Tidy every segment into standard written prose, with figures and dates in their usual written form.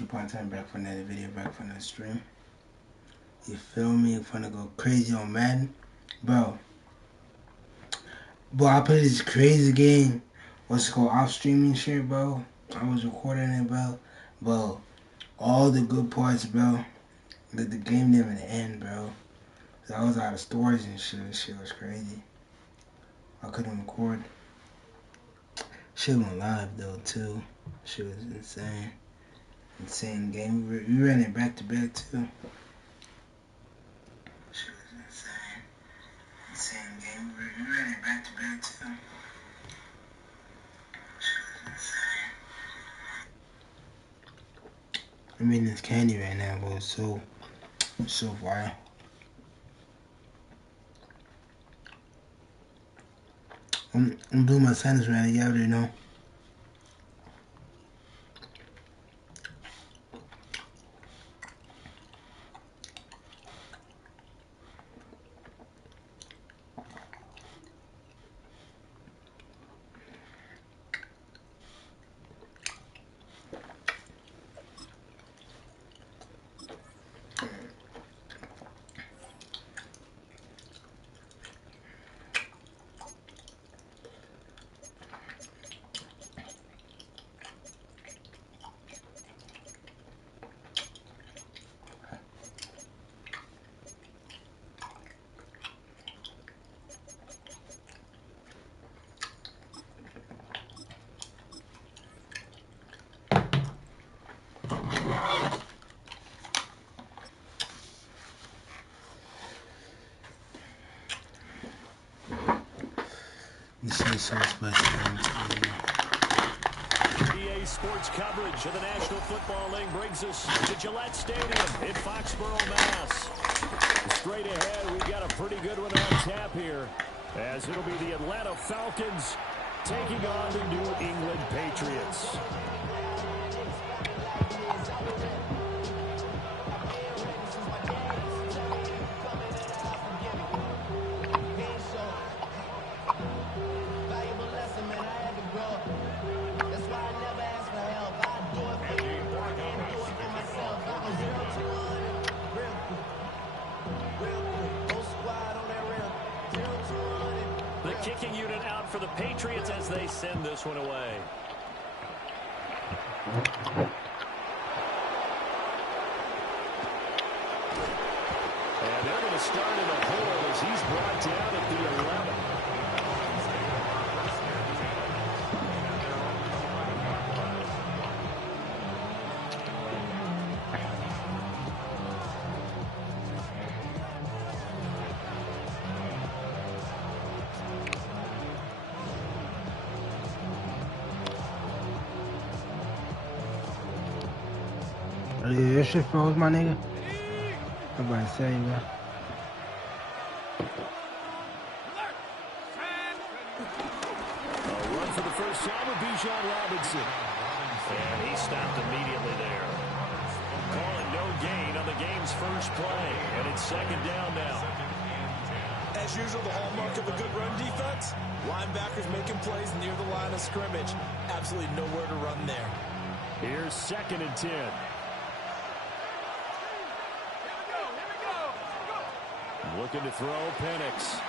OGPrimetime back for another video, back for another stream. You feel me? I'm finna go crazy on Madden. Bro, I played this crazy game. What's it called? Off streaming shit, bro. I was recording it, bro. Bro, all the good parts, bro. The game didn't even end, bro. I was out of storage and shit. This shit was crazy. I couldn't record. Shit went live though too. Shit was insane. Insane game. We ran it back to back too. Shit was insane. Insane game. We ran it back to back too. Shit was insane. I'm eating this candy right now, but it's so fire. I'm doing my sinus right now, you already know. This is so special. EA Sports coverage of the National Football League brings us to Gillette Stadium in Foxborough, Mass. Straight ahead, we've got a pretty good one on tap here, as it'll be the Atlanta Falcons taking on the New England Patriots. The kicking unit out for the Patriots as they send this one away. And they're going to start in a hole as he's brought down at the 11. Your shit froze, my nigga. I'm about to say, bro. A run for the first time with Bijan Robinson. And he stopped immediately there. Calling no gain on the game's first play. And it's second down now. As usual, the hallmark of a good run defense. Linebackers making plays near the line of scrimmage. Absolutely nowhere to run there. Here's 2nd and 10. Looking to throw, Penix.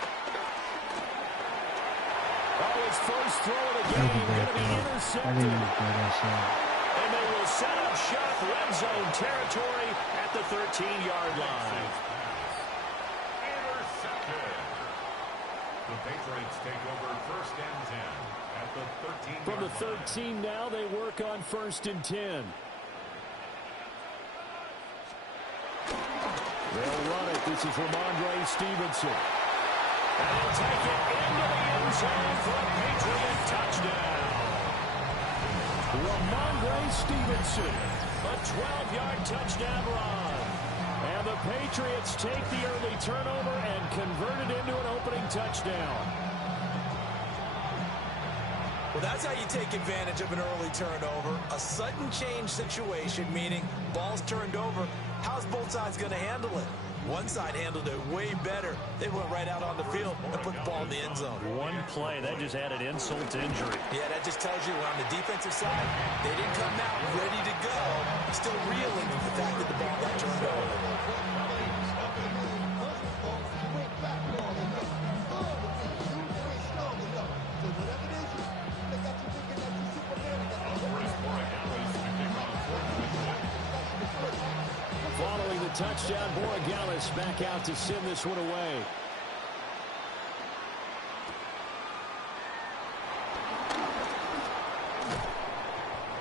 Oh, his first throw of the game going to be intercepted. And they will set up shop, red zone territory at the 13-yard line. Intercepted. The Patriots take over 1st and 10 at the 13-yard line. From the 13 now, they work on 1st and 10. They'll run it. This is Ramondre Stevenson. And he'll take it into the end zone for a Patriot touchdown. Ramondre Stevenson, a 12-yard touchdown run. And the Patriots take the early turnover and convert it into an opening touchdown. Well, that's how you take advantage of an early turnover. A sudden change situation, meaning ball's turned over. How's both sides going to handle it? One side handled it way better. They went right out on the field and put the ball in the end zone. One play, that just added insult to injury. Yeah, that just tells you on the defensive side, they didn't come out ready to go. Still reeling from the fact that the ball got turned over. Following the touchdown, Borregales back out to send this one away.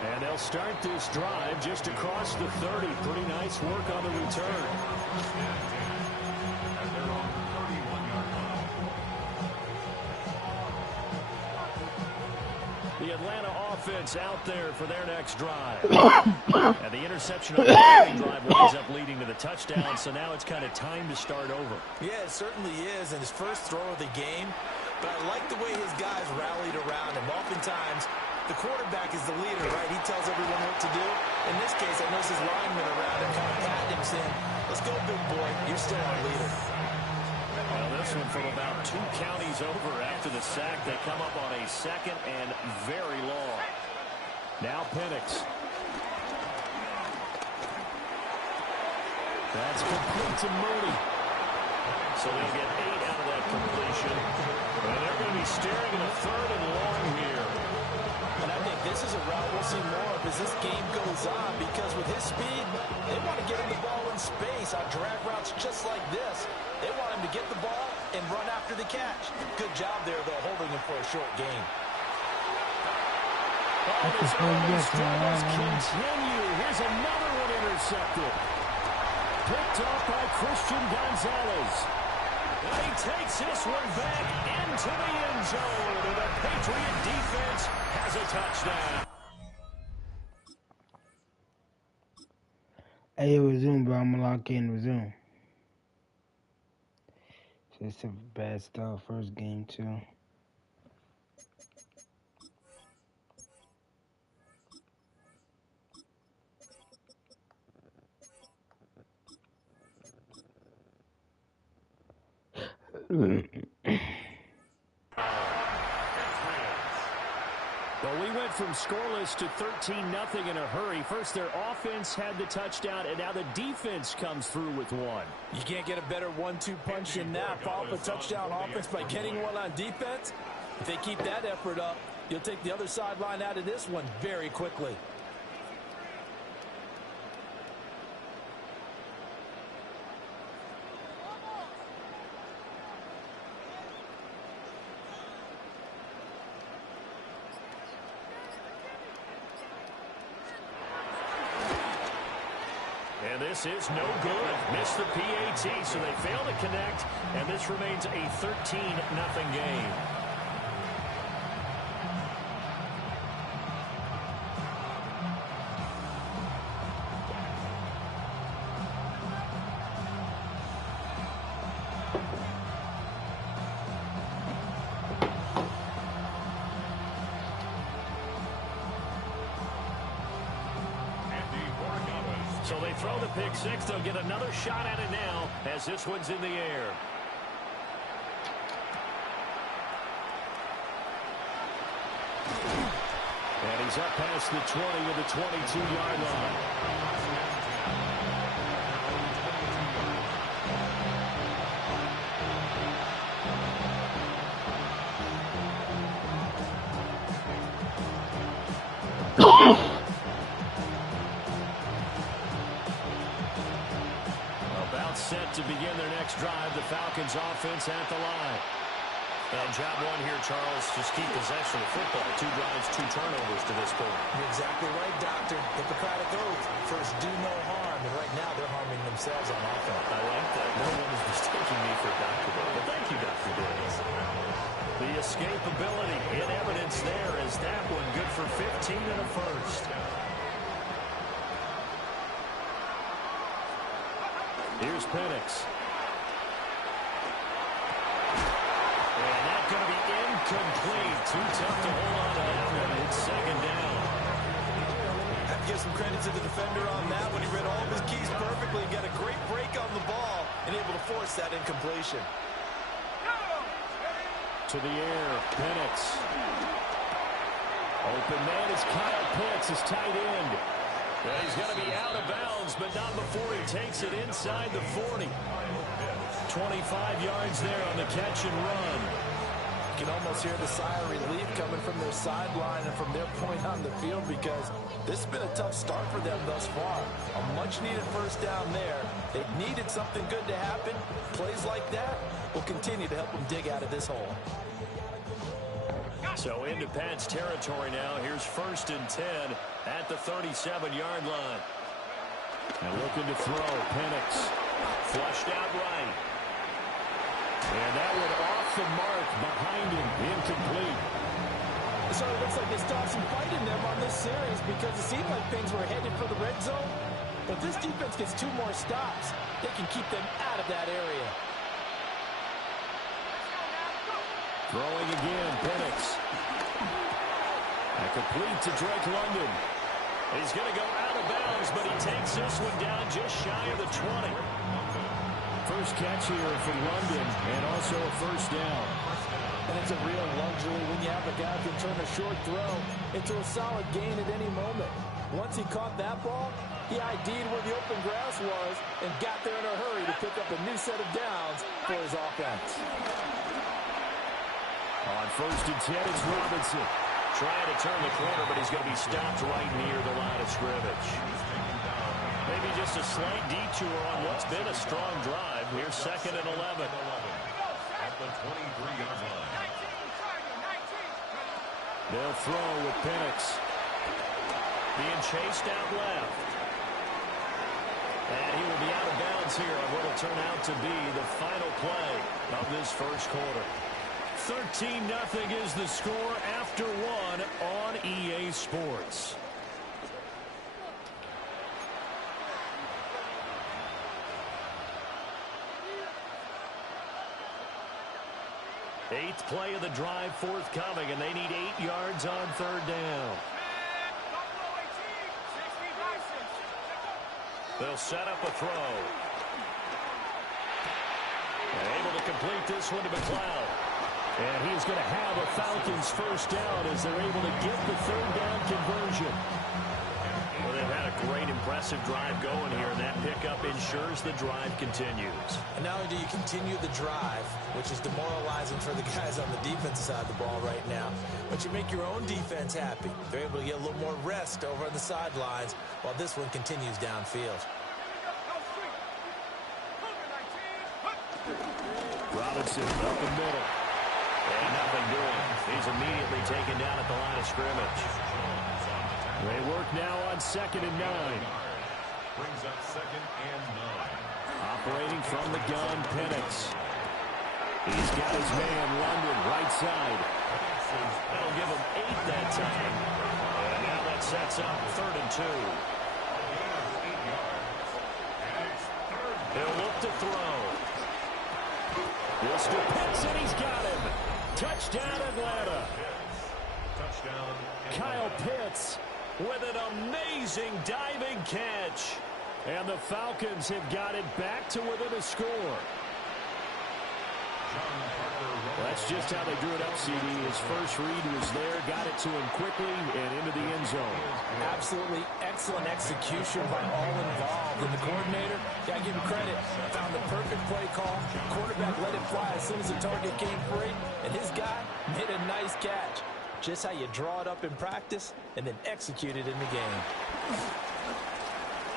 And they'll start this drive just across the 30. Pretty nice work on the return. The Atlanta offense out there for their next drive. And the interception on the drive winds up leading to the touchdown, so now it's kind of time to start over. Yeah, it certainly is, and his first throw of the game. But I like the way his guys rallied around him. Oftentimes, the quarterback is the leader, right? He tells everyone what to do. In this case, I noticed his linemen around him kind of patting him, saying, let's go, big boy. You're still our leader. Well, this one from about 2 counties over after the sack. They come up on a second and very long. Now Penix. That's complete to Mooney. So they'll get 8 out of that completion. And they're going to be staring at a 3rd and long here. And I think this is a route we'll see more of as this game goes on, because with his speed, they want to get him the ball in space on drag routes just like this. They want him to get the ball and run after the catch. Good job there, though, holding him for a short gain. Oh, this early struggles continue. Here's another one intercepted. Picked off by Christian Gonzalez. And he takes this one back into the end zone. And the Patriot defense has a touchdown. Hey, resume, bro. I'm gonna lock in, resume. So it's a bad start, first game, too. Well, we went from scoreless to 13-0 in a hurry. First, their offense had the touchdown, and now the defense comes through with one. You can't get a better 1-2 punch than that. Follow up a touchdown offense by getting one on defense. If they keep that effort up, you'll take the other sideline out of this one very quickly. And this is no good. Missed the PAT, so they fail to connect, and this remains a 13-0 game. So they throw the pick six. They'll get another shot at it now as this one's in the air. And he's up past the 20 to the 22-yard line. Set to begin their next drive, the Falcons offense at the line. And job one here, Charles, just keep possession of the football. 2 drives, 2 turnovers to this point. You're exactly right, Doctor. Hippocratic oath. First, do no harm. And right now, they're harming themselves on offense. I like that. No one is mistaking me for a doctor, but thank you, Dr. Davis. The escapability in evidence there is that one good for 15 and a first. Here's Penix. And that's going to be incomplete. Too tough to hold on to that one. It's second down. I have to give some credit to the defender on that when he read all of his keys perfectly. Got a great break on the ball and force that incompletion. To the air, Penix. Open man is Kyle Pitts, his tight end. He's going to be out of bounds, but not before he takes it inside the 40. 25 yards there on the catch and run. You can almost hear the sigh of relief coming from their sideline and from their point on the field, because this has been a tough start for them thus far. A much-needed first down there. They needed something good to happen. Plays like that will continue to help them dig out of this hole. So into Pat's territory now. Here's 1st and 10 at the 37-yard line. And looking to throw, Penix. Flushed out right. And that one off the mark behind him. Incomplete. So it looks like they stopped some fight in them on this series, because it seemed like things were headed for the red zone. But this defense gets 2 more stops. They can keep them out of that area. Throwing again, Penix. And complete to Drake London. He's going to go out of bounds, but he takes this one down just shy of the 20. First catch here from London, and also a first down. And it's a real luxury when you have a guy who can turn a short throw into a solid gain at any moment. Once he caught that ball, he ID'd where the open grass was and got there in a hurry to pick up a new set of downs for his offense. On 1st and 10, it's Robinson. Trying to turn the corner, but he's going to be stopped right near the line of scrimmage. Maybe just a slight detour on what's been a strong drive. Here's 2nd and 11. At the 23-yard line. They'll throw with Penix. Being chased out left. And he will be out of bounds here on what will turn out to be the final play of this first quarter. 13-0 is the score after 1 on EA Sports. Eighth play of the drive forthcoming, and they need 8 yards on 3rd down. They'll set up a throw. And able to complete this one to McLeod. And he's going to have a Falcons first down as they're able to get the 3rd down conversion. Well, they've had a great, impressive drive going here, and that pickup ensures the drive continues. And not only do you continue the drive, which is demoralizing for the guys on the defensive side of the ball right now, but you make your own defense happy. They're able to get a little more rest over on the sidelines while this one continues downfield. Robinson up the middle. And nothing doing. He's immediately taken down at the line of scrimmage. They work now on 2nd and 9. Brings up 2nd and 9. Operating from the gun, Penix. He's got his man, London, right side. That'll give him 8 that time. And now that sets up 3rd and 2. He'll look to throw. This to Pitts, and he's got him. Touchdown, Atlanta. Touchdown. Kyle Pitts with an amazing diving catch. And the Falcons have got it back to within a score. That's just how they drew it up, CD. His first read was there, got it to him quickly, and into the end zone. Absolutely excellent execution by all involved. And the coordinator, gotta give him credit, found the perfect play call. Quarterback let it fly as soon as the target came free, and his guy made a nice catch. Just how you draw it up in practice and then execute it in the game.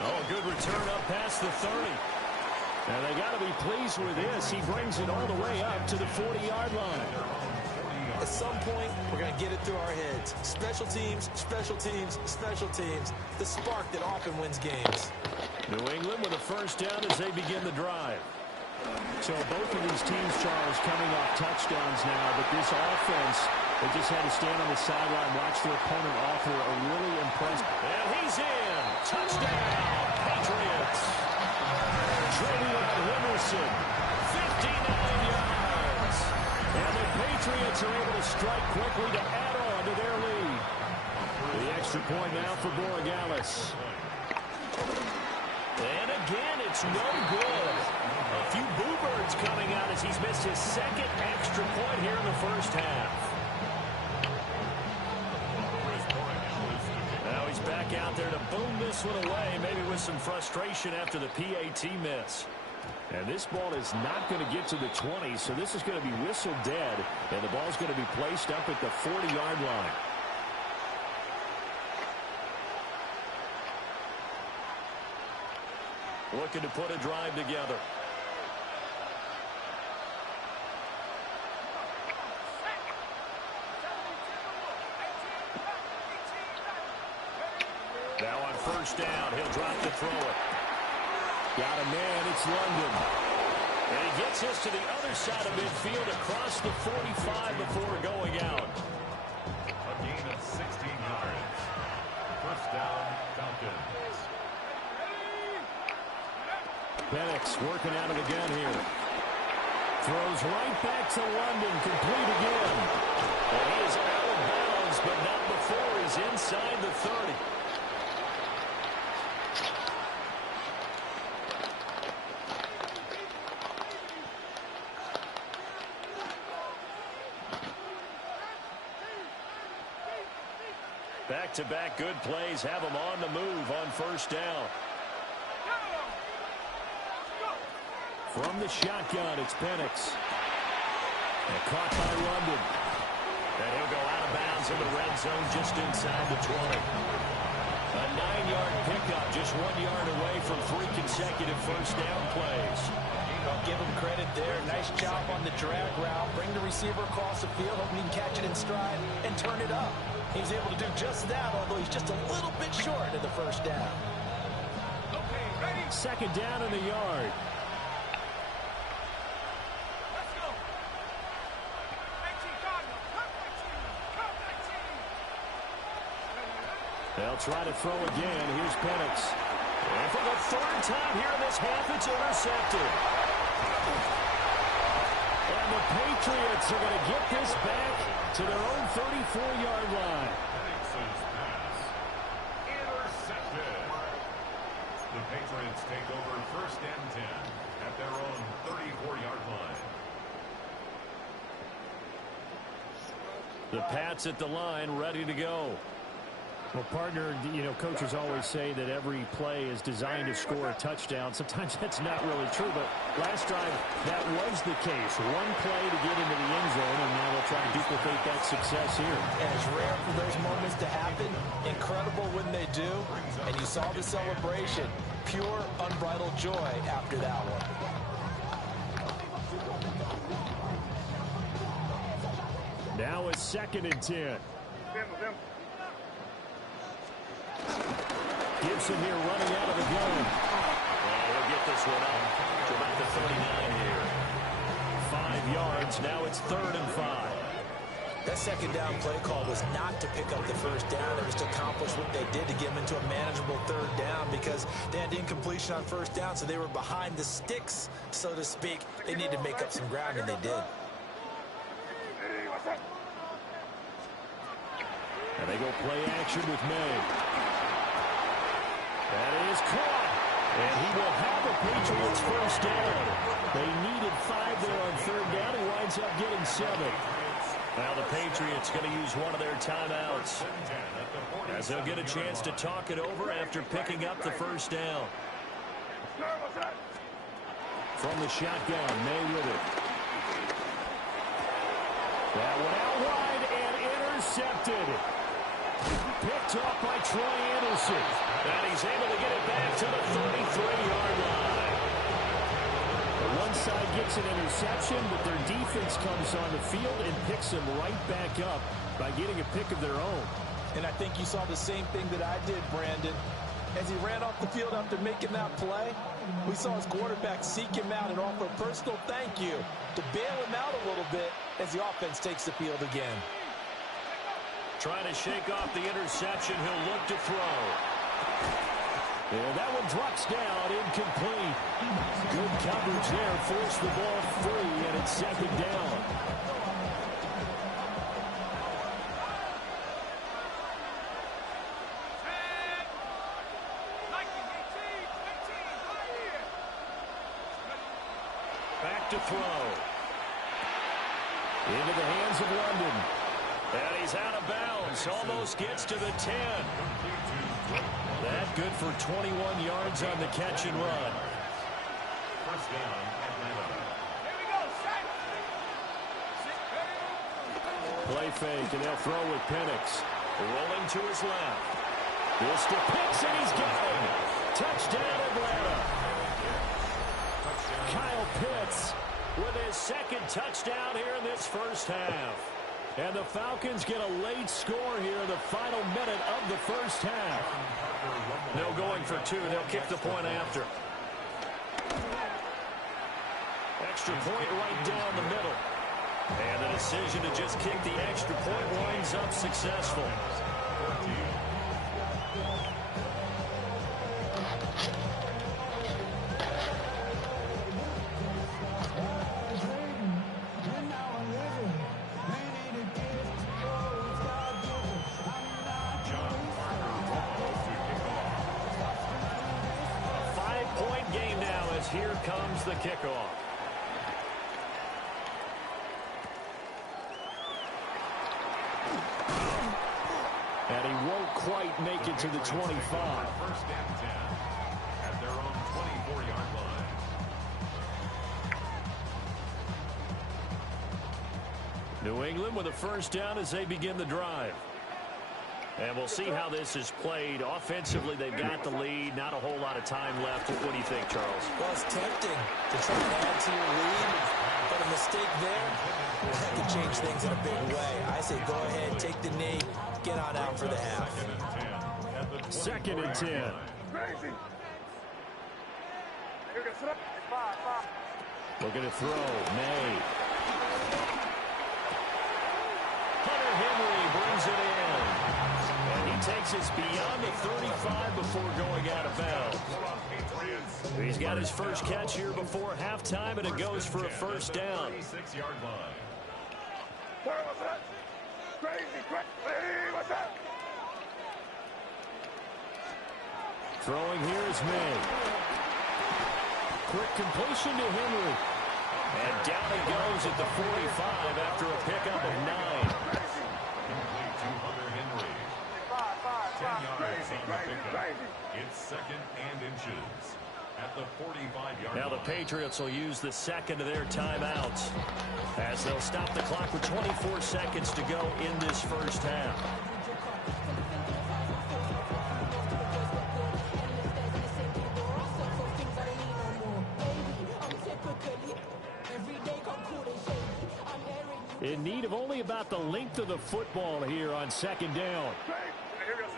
Oh, good return up past the 30. And they got to be pleased with this. He brings it all the way up to the 40-yard line. At some point, we're going to get it through our heads. Special teams, special teams, special teams. The spark that often wins games. New England with a first down as they begin the drive. So both of these teams, Charles, coming off touchdowns now, but this offense, they just had to stand on the sideline, watch their opponent offer a really impressive. And he's in. Touchdown, Patriots. Travion Henderson, 59 yards. And the Patriots are able to strike quickly to add on to their lead. The extra point now for Borregales. And again, it's no good. A few boo birds coming out as he's missed his second extra point here in the first half. Now he's back out there to boom this one away, maybe with some frustration after the PAT miss. And this ball is not going to get to the 20, so this is going to be whistled dead, and the ball's going to be placed up at the 40-yard line. Looking to put a drive together. Now on first down, he'll drop to throw it. Got a man, it's London. And he gets this to the other side of midfield across the 45 before going out. A gain of 16 yards. First down, Falcons. Penix working out of the gun here. Throws right back to London, complete again. And he is out of bounds, but not before he's inside the 30. Back-to-back good plays have him on the move on first down. From the shotgun, it's Penix. And caught by London. And he'll go out of bounds in the red zone just inside the 20. A 9-yard pickup, just 1 yard away from 3 consecutive first down plays. I'll give him credit there. Nice job on the drag route. Bring the receiver across the field, hoping he can catch it in stride and turn it up. He's able to do just that, although he's just a little bit short of the first down. Okay, ready. Second down in the yard. Let's go. 19, come 19. They'll try to throw again. Here's Penix. And for the third time here in this half, it's intercepted. And the Patriots are going to get this back to their own 34-yard line. Penix's pass intercepted. The Patriots take over first and 10 at their own 34-yard line. The Pats at the line, ready to go. Well, partner, you know, coaches always say that every play is designed to score a touchdown. Sometimes that's not really true, but last drive, that was the case. One play to get into the end zone, and now they'll try to duplicate that success here. And it's rare for those moments to happen. Incredible when they do. And you saw the celebration. Pure, unbridled joy after that one. Now it's 2nd and 10. Gibson here running out of the gun. And he'll get this one up to about the 39 here. 5 yards. Now it's 3rd and 5. That second down play call was not to pick up the first down. It was to accomplish what they did to get them into a manageable 3rd down because they had incompletion on first down, so they were behind the sticks, so to speak. They needed to make up some ground, and they did. And they go play action with May. That is caught. And he will have the Patriots first down. They needed 5 there on 3rd down. He winds up getting 7. Now the Patriots going to use one of their timeouts as they'll get a chance to talk it over after picking up the first down. From the shotgun, May with it. That one out wide and intercepted. Picked off by Troy Anderson. And he's able to get it back to the 33-yard line. One side gets an interception, but their defense comes on the field and picks them right back up by getting a pick of their own. And I think you saw the same thing that I did, Brandon. As he ran off the field after making that play, we saw his quarterback seek him out and offer a personal thank you to bail him out a little bit as the offense takes the field again. Trying to shake off the interception. He'll look to throw. And that one drops down, incomplete. Good coverage there. Forced the ball free, and it's 2nd down. Back to throw. Into the hands of London. And he's out of bounds. Almost gets to the 10. That good for 21 yards on the catch and run. First down, Atlanta. Here we go, set. Play fake, and they'll throw with Penix. Rolling to his left. This to Pitts, and he's got him. Touchdown, Atlanta. Kyle Pitts with his second touchdown here in this first half. And the Falcons get a late score here in the final minute of the first half. No going for two. They'll kick the point after. Extra point right down the middle. And the decision to just kick the extra point winds up successful. Here comes the kickoff. And he won't quite make it to the 25. First and 10 at their own 24-yard line. New England with a first down as they begin the drive. And we'll see how this is played. Offensively, they've got the lead. Not a whole lot of time left. What do you think, Charles? Well, it's tempting to try to add to your lead, but a mistake there, that could change things in a big way. I say go ahead, take the knee, get on out for the half. Second and 10. Crazy. Looking to throw. May. Hunter Henry brings it in. And he takes us beyond the 35 before going out of bounds. He's got his first catch here before halftime, and it goes for a first down. 36-yard line. What's that? Crazy, crazy. What's that? Throwing here is May. Quick completion to Henry. And down he goes at the 45 after a pickup of 9. Complete to Hunter Henry. 10 yards on the pickup. It's second and inches at the 45-yard line. Now the Patriots will use the second of their timeouts as they'll stop the clock with 24 seconds to go in this first half. In need of only about the length of the football here on second down.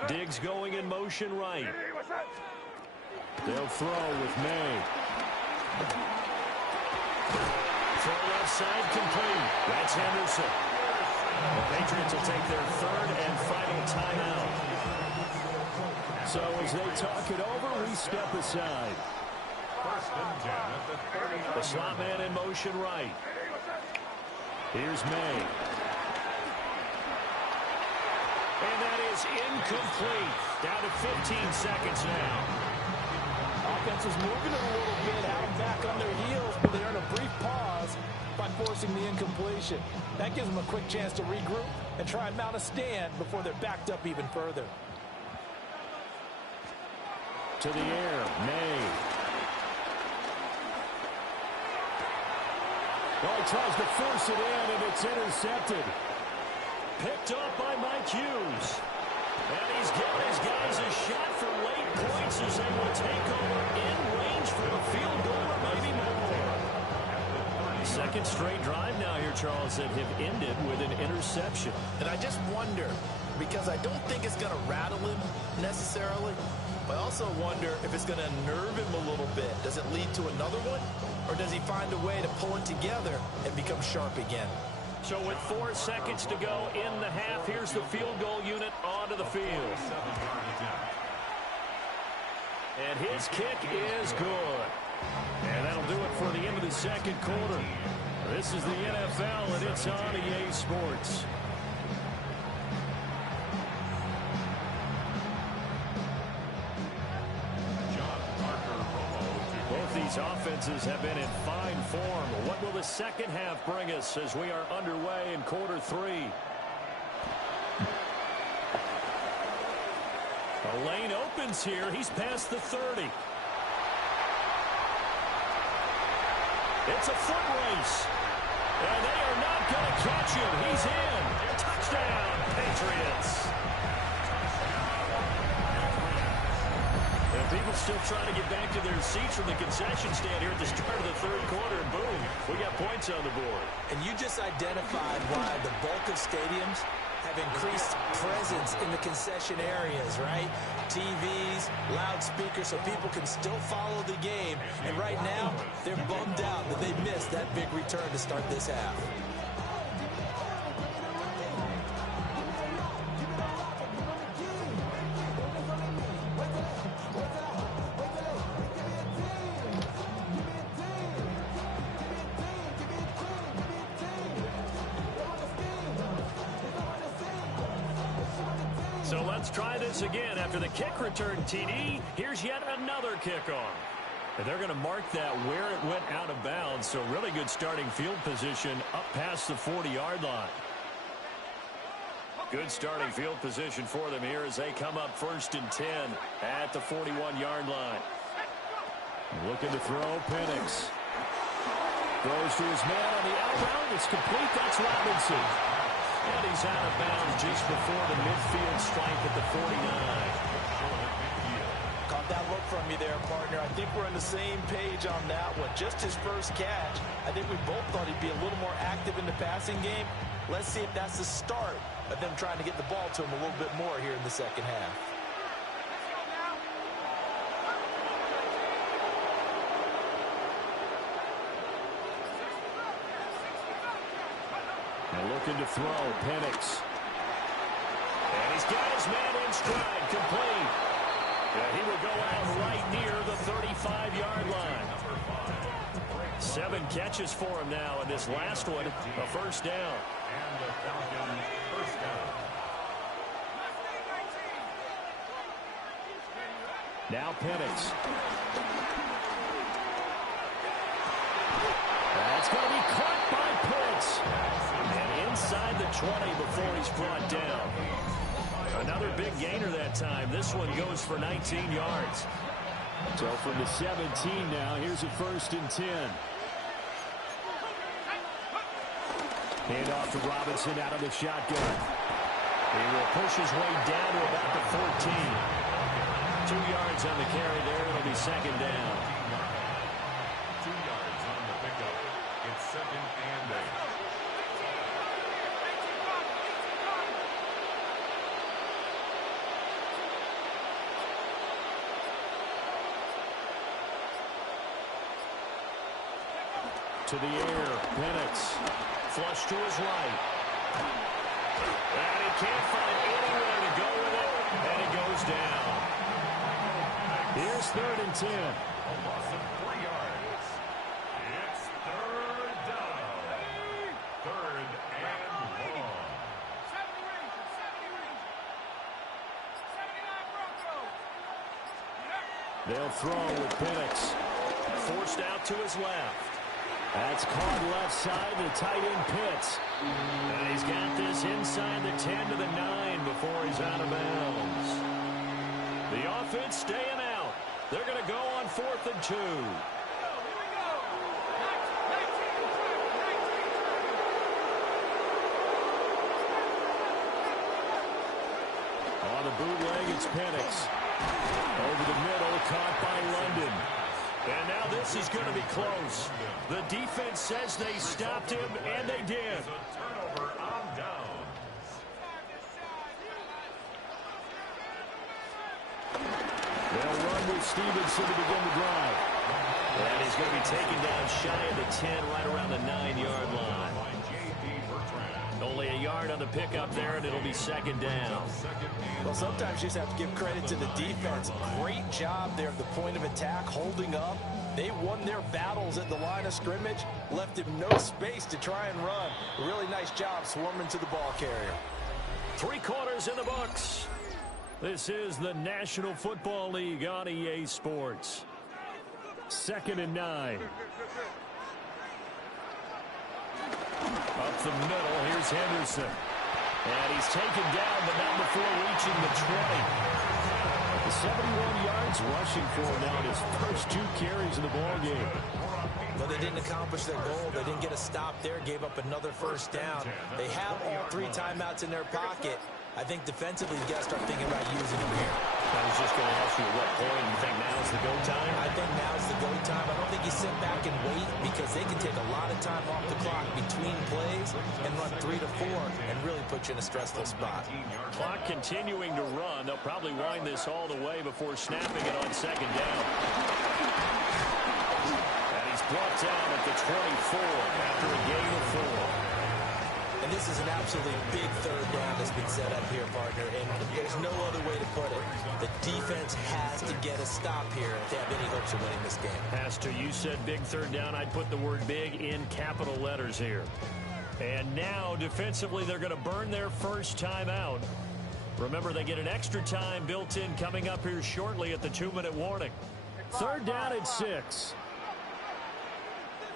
Diggs going in motion right. They'll throw with May. Throw left side complete. That's Henderson. The Patriots will take their third and final timeout. So as they talk it over, we step aside. First and 10 at the 30. The slot man in motion right. Here's May. And that is incomplete. Down to 15 seconds now. Offense is moving a little bit, out back on their heels, but they earn a brief pause by forcing the incompletion. That gives them a quick chance to regroup and try and mount a stand before they're backed up even further. To the air, May. Oh, he tries to force it in, and it's intercepted. Picked up by Mike Hughes. And he's given his guys a shot for late points as they will take over in range for a field goal or maybe more. Second straight drive now here, Charles, that have ended with an interception. And I just wonder, because I don't think it's going to rattle him necessarily, but I also wonder if it's going to unnerve him a little bit. Does it lead to another one? Or does he find a way to pull it together and become sharp again? So with 4 seconds to go in the half, here's the field goal unit onto the field. And his kick is good. And that'll do it for the end of the second quarter. This is the NFL, and it's on EA Sports. Both these offenses have been in fine form. What will the second half bring us as we are underway in quarter three? The lane opens here. He's past the 30. It's a foot race. And they are not going to catch him. He's in. Touchdown, Patriots. And people still trying to get back to their seats from the concession stand here at the start of the third quarter. And boom, we got points on the board. And you just identified why the bulk of stadiums have increased presence in the concession areas, right? TVs, loudspeakers, so people can still follow the game. And right now, they're bummed out that they missed that big return to start this half. So let's try this again. After the kick return TD, here's yet another kickoff. And they're going to mark that where it went out of bounds. So really good starting field position up past the 40-yard line. Good starting field position for them here as they come up 1st and 10 at the 41-yard line. Looking to throw, Penix. Throws to his man on the out route. It's complete. That's Robinson. And he's out of bounds just before the midfield stripe at the 49. Caught that look from you there, partner. I think we're on the same page on that one. Just his first catch. I think we both thought he'd be a little more active in the passing game. Let's see if that's the start of them trying to get the ball to him a little bit more here in the second half. Looking to throw, Penix. And he's got his man in stride, complete. And he will go out right near the 35-yard line. 7 catches for him now, and this last one, a first down. And the Falcon first down. Now Penix. That's going to be caught by Pitts. And inside the 20 before he's brought down. Another big gainer that time. This one goes for 19 yards. So from the 17 now, here's a 1st and 10. Hand off to Robinson out of the shotgun. He will push his way down to about the 14. 2 yards on the carry there. It'll be 2nd down. 2 yards on the pickup. It's 2nd and 8. To the air, Penix. Flush to his right. And he can't find anywhere to go with it. And it goes down. Here's 3rd and 10. A loss of 3 yards. It's 3rd down. 3rd and long. They'll throw with Penix. Forced out to his left. That's caught left side to tight end Pitts. And he's got this inside the 10 to the 9 before he's out of bounds. The offense staying out. They're going to go on 4th and 2. On the bootleg, it's Penix. Over the middle, caught by London. And now this is going to be close. The defense says they stopped him, and they did. A turnover on downs. They'll run with Stevenson to begin the drive. And he's going to be taken down shy of the 10, right around the 9-yard line. Only a yard on the pickup there, and it'll be 2nd down. Well, sometimes you just have to give credit to the defense. Great job there at the point of attack, holding up. They won their battles at the line of scrimmage, left him no space to try and run. A really nice job swarming to the ball carrier. 3 quarters in the books. This is the National Football League on EA Sports. 2nd and 9. Up the middle, here's Henderson. And he's taken down, but not before reaching the 20. 71 yards rushing for him now in his first 2 carries in the ballgame. But they didn't accomplish their goal. They didn't get a stop there, gave up another first down. They have all 3 timeouts in their pocket. I think defensively, you got to start thinking about using them here. I was just going to ask you at what point you think now's the go time? I think now's the go time. I don't think you sit back and wait because they can take a lot of time off the clock between plays and run 3 to 4 and really put you in a stressful spot. Clock continuing to run. They'll probably wind this all the way before snapping it on 2nd down. And he's brought down at the 24 after a gain of 4. And this is an absolutely big 3rd down that's been set up here, partner, and there's no other way to put it. The defense has to get a stop here if they have any hopes of winning this game. Pastor, you said big 3rd down. I'd put the word big in capital letters here. And now, defensively, they're going to burn their first time out. Remember, they get an extra time built in coming up here shortly at the 2-minute warning. 3rd down and 6.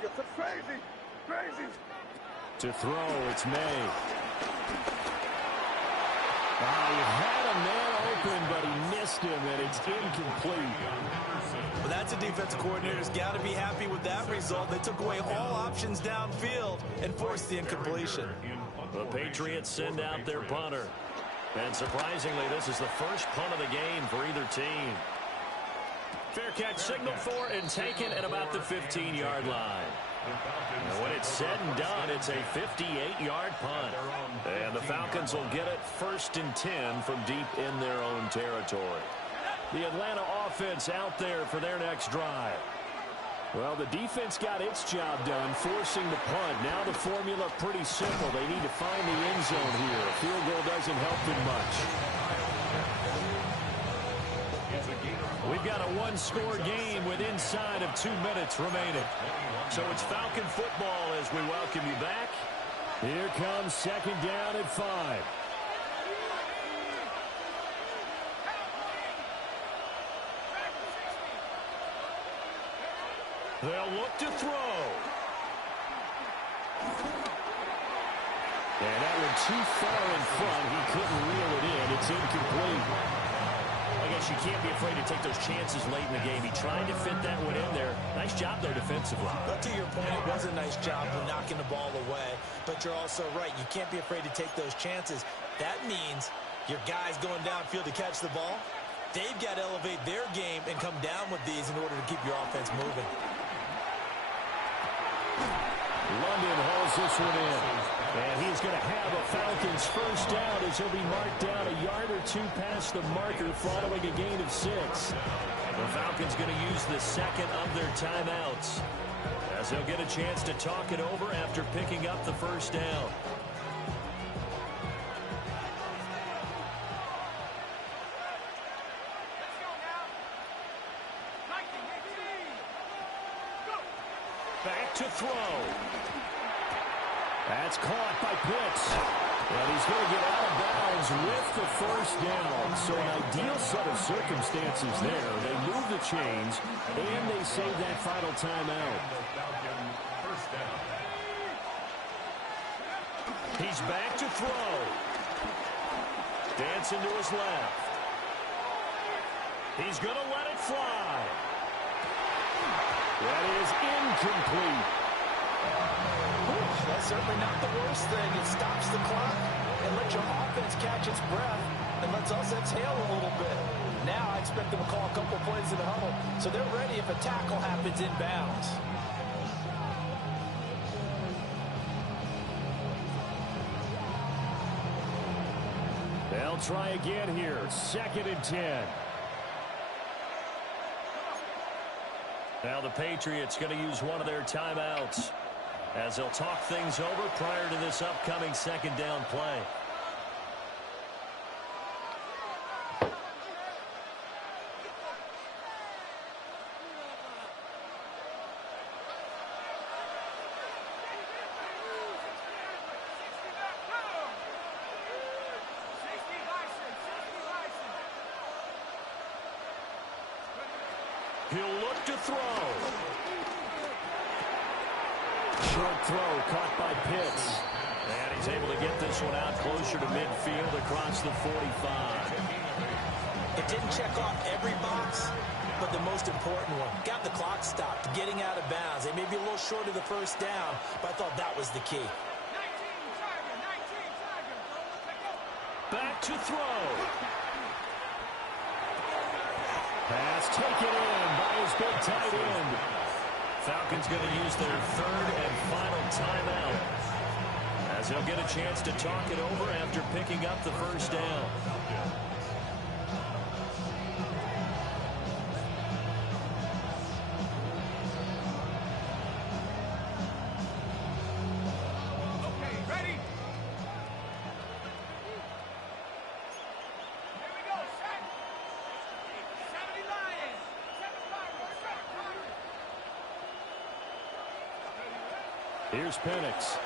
You're crazy, crazy. To throw, it's May. He had a man open, but he missed him, and it's incomplete. Well, that's a defensive coordinator's got to be happy with that result. They took away all options downfield and forced the incompletion. The Patriots send out their punter. And surprisingly, this is the first punt of the game for either team. Fair catch signaled for and taken at about the 15-yard line. And when it's said and done, it's a 58-yard punt. And the Falcons will get it 1st and 10 from deep in their own territory. The Atlanta offense out there for their next drive. Well, the defense got its job done, forcing the punt. Now the formula pretty simple. They need to find the end zone here. A field goal doesn't help them much. We've got a 1-score game with inside of 2 minutes remaining. So it's Falcon football as we welcome you back. Here comes 2nd down and 5. They'll look to throw. And that one too far in front. He couldn't reel it in. It's incomplete. I guess you can't be afraid to take those chances late in the game. He tried to fit that one in there. Nice job, though, defensively. But to your point, it was a nice job of knocking the ball away. But you're also right. You can't be afraid to take those chances. That means your guys going downfield to catch the ball, they've got to elevate their game and come down with these in order to keep your offense moving. London hauls this one in. And he's going to have a Falcons first down as he'll be marked down a yard or 2 past the marker following a gain of 6. The Falcons going to use the 2nd of their timeouts as they'll get a chance to talk it over after picking up the first down. Back to throw. That's caught by Pitts. And he's going to get out of bounds with the first down. So an ideal set of circumstances there. They move the chains, and they save that final timeout. He's back to throw. Dancing to his left. He's going to let it fly. That is incomplete. That's certainly not the worst thing. It stops the clock and lets your offense catch its breath and lets us exhale a little bit. Now I expect them to call a couple plays in the huddle so they're ready if a tackle happens inbounds. They'll try again here. 2nd and 10. Now the Patriots going to use one of their timeouts as they'll talk things over prior to this upcoming 2nd down play. He'll look to throw. Short throw caught by Pitts. And he's able to get this one out closer to midfield across the 45. It didn't check off every box, but the most important one. Got the clock stopped, getting out of bounds. They may be a little short of the first down, but I thought that was the key. Back to throw. Pass taken in by his big tight end. Falcons going to use their third and final timeout, as they'll get a chance to talk it over after picking up the first down. Here's Penix.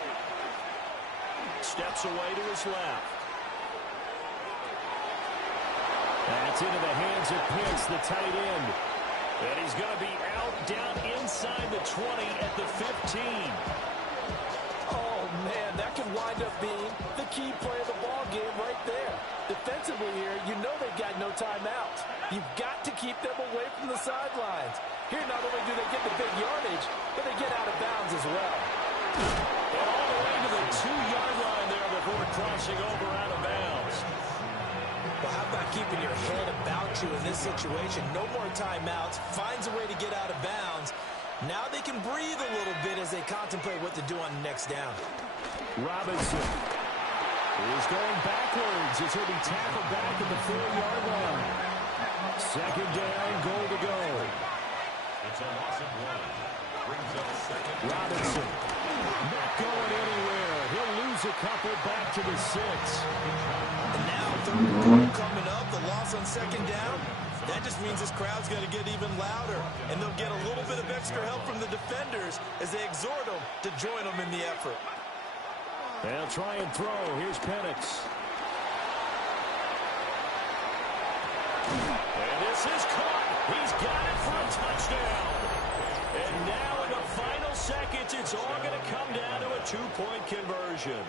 Steps away to his left. That's into the hands of Pitts, the tight end. And he's going to be out down inside the 20 at the 15. Oh, man, that could wind up being the key play of the ball game right there. Defensively here, you know they've got no timeouts. You've got to keep them away from the sidelines. Here, not only do they get the big yardage, but they get out of bounds as well. And all the way to the 2-yard line there before crossing over out of bounds. Well, how about keeping your head about you in this situation? No more timeouts. Finds a way to get out of bounds. Now they can breathe a little bit as they contemplate what to do on the next down. Robinson is going backwards as he'll be tackled back at the 4-yard line. Second down, goal to go. It's a loss of 1. Brings up second. Robinson not going anywhere. He'll lose a couple back to the 6. And now third and goal coming up. The loss on second down. That just means this crowd's going to get even louder. And they'll get a little bit of extra help from the defenders as they exhort them to join them in the effort. They'll try and throw. Here's Penix. And this is caught. He's got it for a touchdown. And now in the final seconds, it's all going to come down to a 2-point conversion.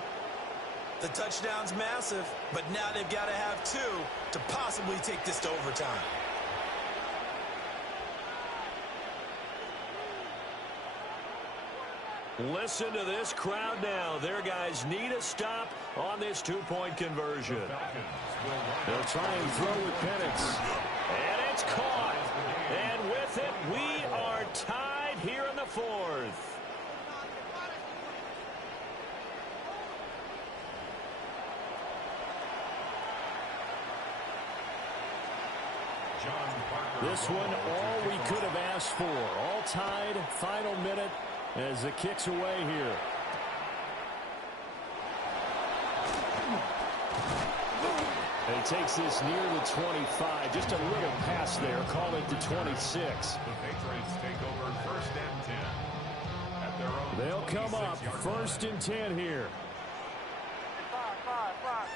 The touchdown's massive, but now they've got to have 2 to possibly take this to overtime. Listen to this crowd now. Their guys need a stop on this 2-point conversion. They'll try and throw with Penix. And it's caught. And with it, we are tied here in the 4th. This one, all we could have asked for. All tied, final minute as it kicks away here. And he takes this near the 25. Just a little pass there. Call it the 26. The Patriots take over first and 10. At their own They'll come up 26-yard first and 10 here. Five.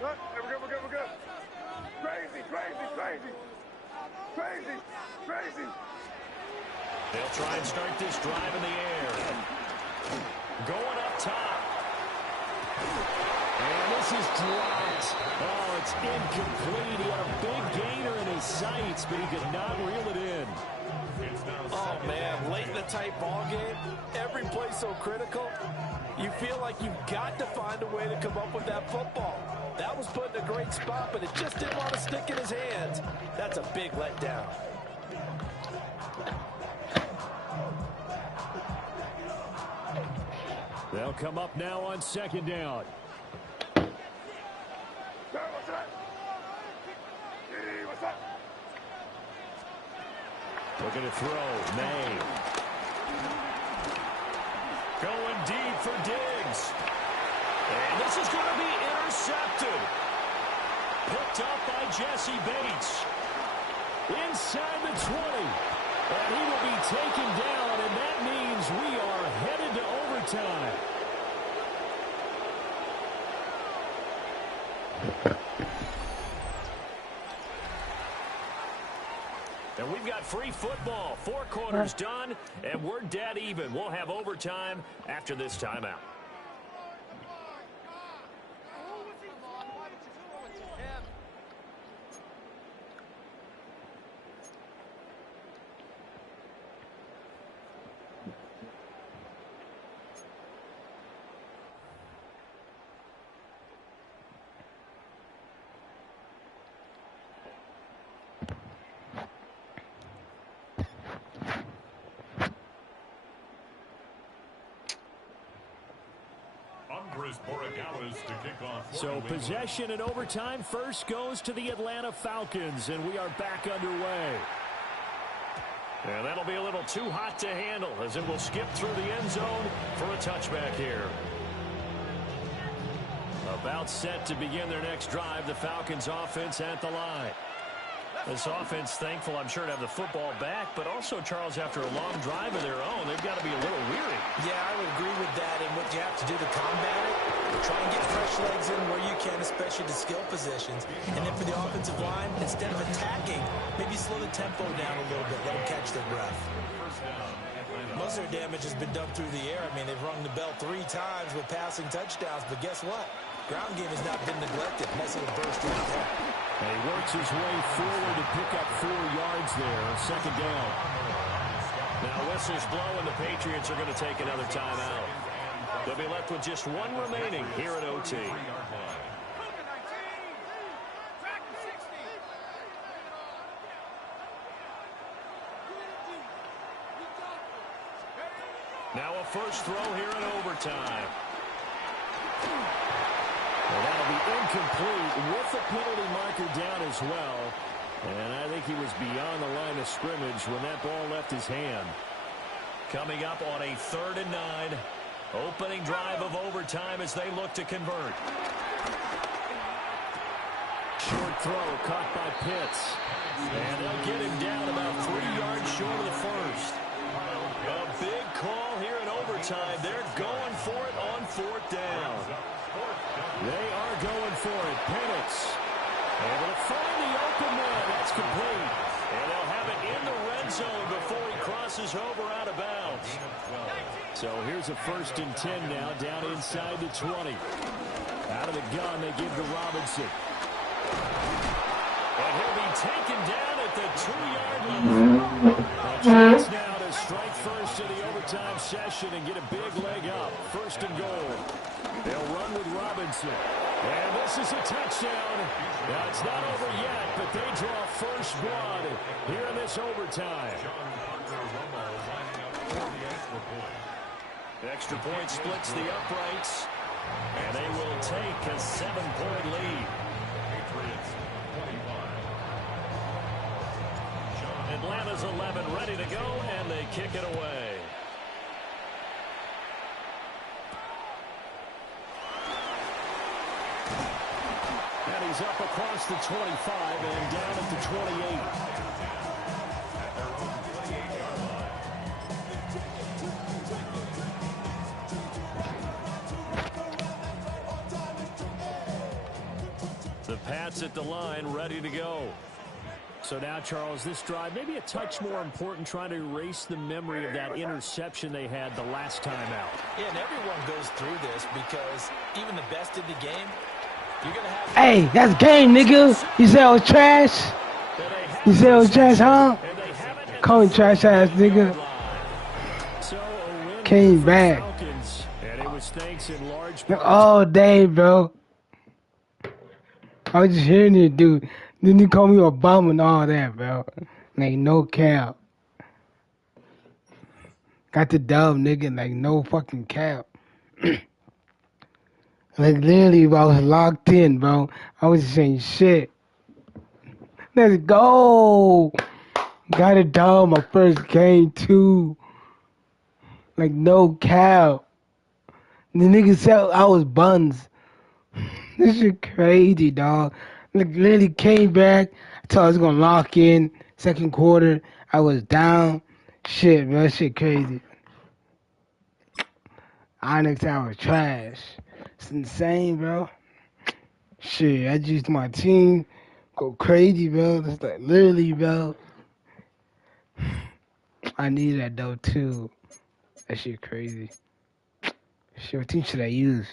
Look, we're good. Crazy. They'll try and start this drive in the air. Going up top. And this is dropped. Oh, it's incomplete. He had a big gainer in his sights, but he could not reel it in. Oh, man, late in the tight ball game, every play so critical. You feel like you've got to find a way to come up with that football. That was put in a great spot, but it just didn't want to stick in his hands. That's a big letdown. They'll come up now on second down. Looking to throw. May. Going deep for Diggs. And this is going to be intercepted. Picked up by Jesse Bates. Inside the 20. And he will be taken down, and that means we are headed to overtime. And we've got free football. 4 quarters done, and we're dead even. We'll have overtime after this timeout. So possession in overtime first goes to the Atlanta Falcons, and we are back underway. And that'll be a little too hot to handle as it will skip through the end zone for a touchback here. About set to begin their next drive, the Falcons offense at the line. This offense thankful, I'm sure, to have the football back, but also, Charles, after a long drive of their own, they've got to be a little weary. Yeah, I would agree with that, and what you have to do to combat it, try and get fresh legs in where you can, especially the skill positions. And then for the offensive line, instead of attacking, maybe slow the tempo down a little bit, let them catch their breath. Most of their damage has been done through the air. I mean, they've rung the bell 3 times with passing touchdowns, but guess what? Ground game has not been neglected. Nice little burst right there. And he works his way forward to pick up 4 yards there. Second down. Now whistles blow, and the Patriots are going to take another timeout. They'll be left with just 1 remaining here at OT. Now a first throw here in overtime. Well, that'll be incomplete with the penalty marker down as well. And I think he was beyond the line of scrimmage when that ball left his hand. Coming up on a 3rd and 9. Opening drive of overtime as they look to convert. Short throw caught by Pitts. And they'll get him down about 3 yards short of the first. A big call here in overtime. They're going for it on 4th down. They are going for it. Penix able to find the open man. That's complete. And they'll have it in the red zone before he crosses over out of bounds. So here's a 1st and 10 now, down inside the 20. Out of the gun, they give to Robinson. And he'll be taken down at the 2-yard line. A chance now to strike first in the overtime session and get a big leg up. 1st and goal. They'll run with Robinson. And this is a touchdown. Now, it's not over yet, but they draw first blood here in this overtime. Extra point splits the uprights, and they will take a 7-point lead. Atlanta's 11 ready to go, and they kick it away. And he's up across the 25 and down at the 28. The Pats at the line, ready to go. So now, Charles, this drive maybe a touch more important, trying to erase the memory of that interception they had the last time out. Yeah, and everyone goes through this because even the best in the game, you're going to have... Hey, that's game, nigga. You said I was trash? You said I was trash, huh? Call me trash ass, nigga. Came back. All day, bro. I was just hearing it, dude. Then you call me a bum and all that, bro. Like, no cap. Got the dub, nigga. Like, no fucking cap. Like, literally, I was locked in, bro. I was just saying shit. Let's go. Got a dub my first game, too. Like, no cap. The nigga said I was buns. This shit crazy, dog. Like, literally came back. I thought I was gonna lock in. 2nd quarter, I was down. Shit, bro. That shit crazy. Onyx, I was trash. It's insane, bro. Shit, I juiced my team. Go crazy, bro. That's like, literally, bro. I need that though too. That shit crazy. Shit, what team should I use?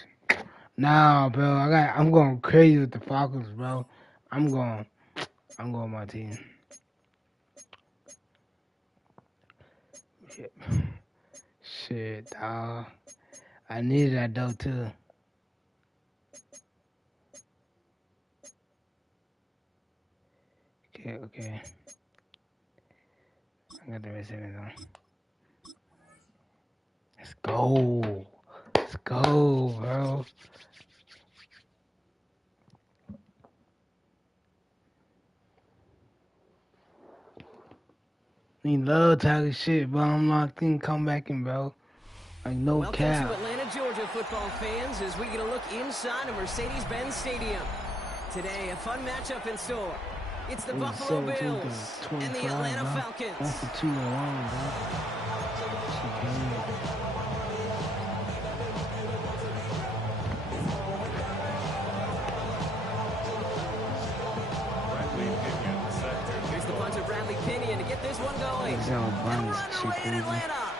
Nah, bro. I'm going crazy with the Falcons, bro. I'm going my team. Shit, dawg. I needed that though too. Okay. I got the rest of it on. Let's go, bro. We love talking shit, bro. I'm locked in, come back in, bro. Like, no cap. Welcome to Atlanta, Georgia football fans as we get a look inside of Mercedes-Benz Stadium. Today, a fun matchup in store. It's the Buffalo Bills and the Atlanta Falcons. 1 for 2 alone, bro. Here's the punter, Bradley Pinion, to get this one going. And we're underway in Atlanta.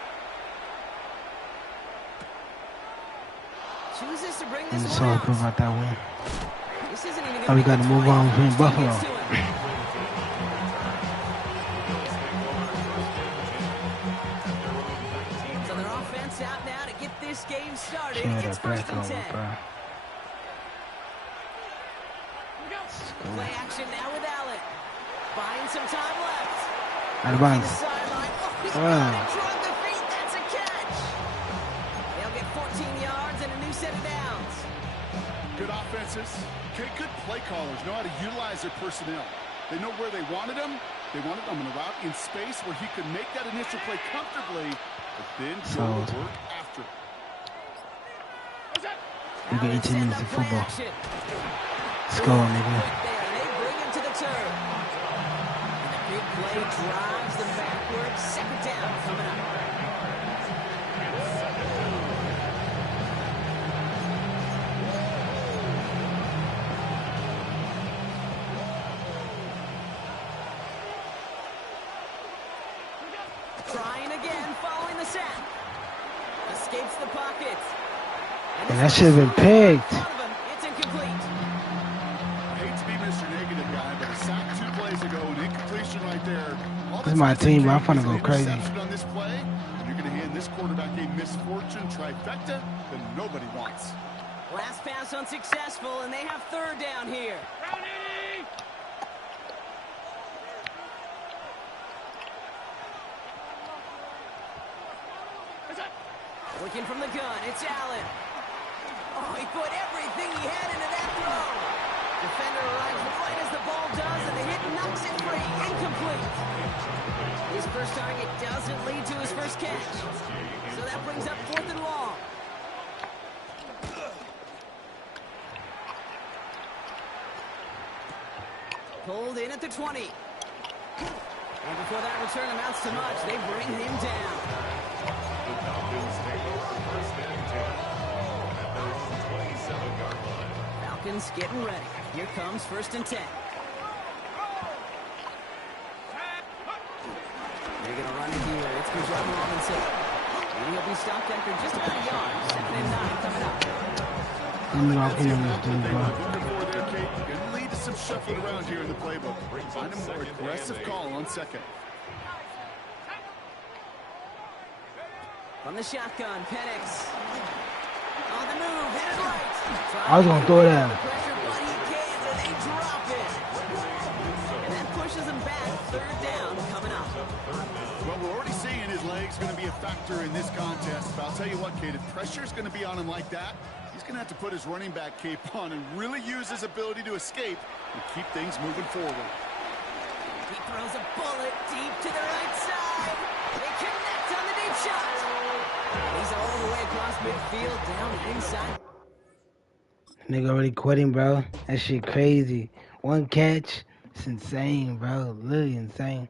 Chooses to bring this one out. About that win. This isn't even going We got to move on from Buffalo. So their offense out now to get this game started. It's first and 10. Play action now with Allen. Buying some time left. Out of bounds. Drug the feet. That's a catch. They'll get 14 yards and a new set of downs. Good offenses. Okay, good play callers know how to utilize their personnel. They know where they wanted them. They wanted them in a route in space where he could make that initial play comfortably, but then go to work after. We got 18 minutes of football. Let's go, nigga. They bring him to the turn. And the big play drives them backwards. Second down coming up. Trying again, following the sack. Escapes the pocket. And that should have been picked. It's incomplete. I hate to be Mr. Negative guy, but a sack 2 plays ago, an incompletion right there. This is my team, bro. I'm finna go crazy. On this play, you're going to hand this quarterback a misfortune trifecta that nobody wants. Last pass unsuccessful, and they have third down here. Looking from the gun, it's Allen. Oh, he put everything he had into that throw. Defender arrives right as the ball does, and the hit knocks it free. Incomplete. His first target doesn't lead to his first catch. So that brings up 4th and long. Pulled in at the 20. And before that return amounts to much, they bring him down. The Falcons take over first and 10 at their own 27-yard line. Falcons getting ready. Here comes 1st and 10. They're going to run it here. It's Bijan Robinson. And he'll be stopped after just about a yard. 2nd and 9 coming up. I'm locking in this dude, bro. Going to lead to some shuffling around here in the playbook. Find a more aggressive call on second. From the shotgun, Penix. On the move, hit it right. I was going to throw that. Pressure, but he can't, and they drop it. And that pushes him back. 3rd down coming up. Well, we're already seeing his legs going to be a factor in this contest. But I'll tell you what, Kate, if pressure's going to be on him like that, he's going to have to put his running back cape on and really use his ability to escape and keep things moving forward. He throws a bullet deep to the right side. They connect on the deep shot. He's all the way across midfield, down inside. Nigga already quitting, bro. That shit crazy. 1 catch. It's insane, bro. Literally insane.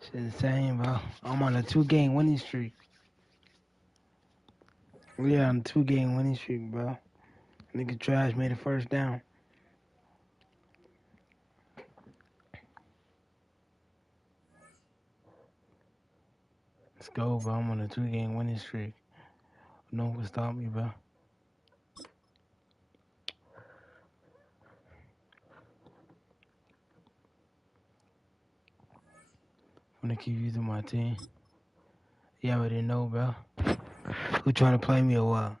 It's insane, bro. I'm on a 2-game winning streak. We on a 2-game winning streak, bro. Nigga trash made a first down. Let's go, bro. I'm on a 2-game winning streak. No one can stop me, bro. I'm gonna keep using my team. You already know, bro. Who trying to play me or what?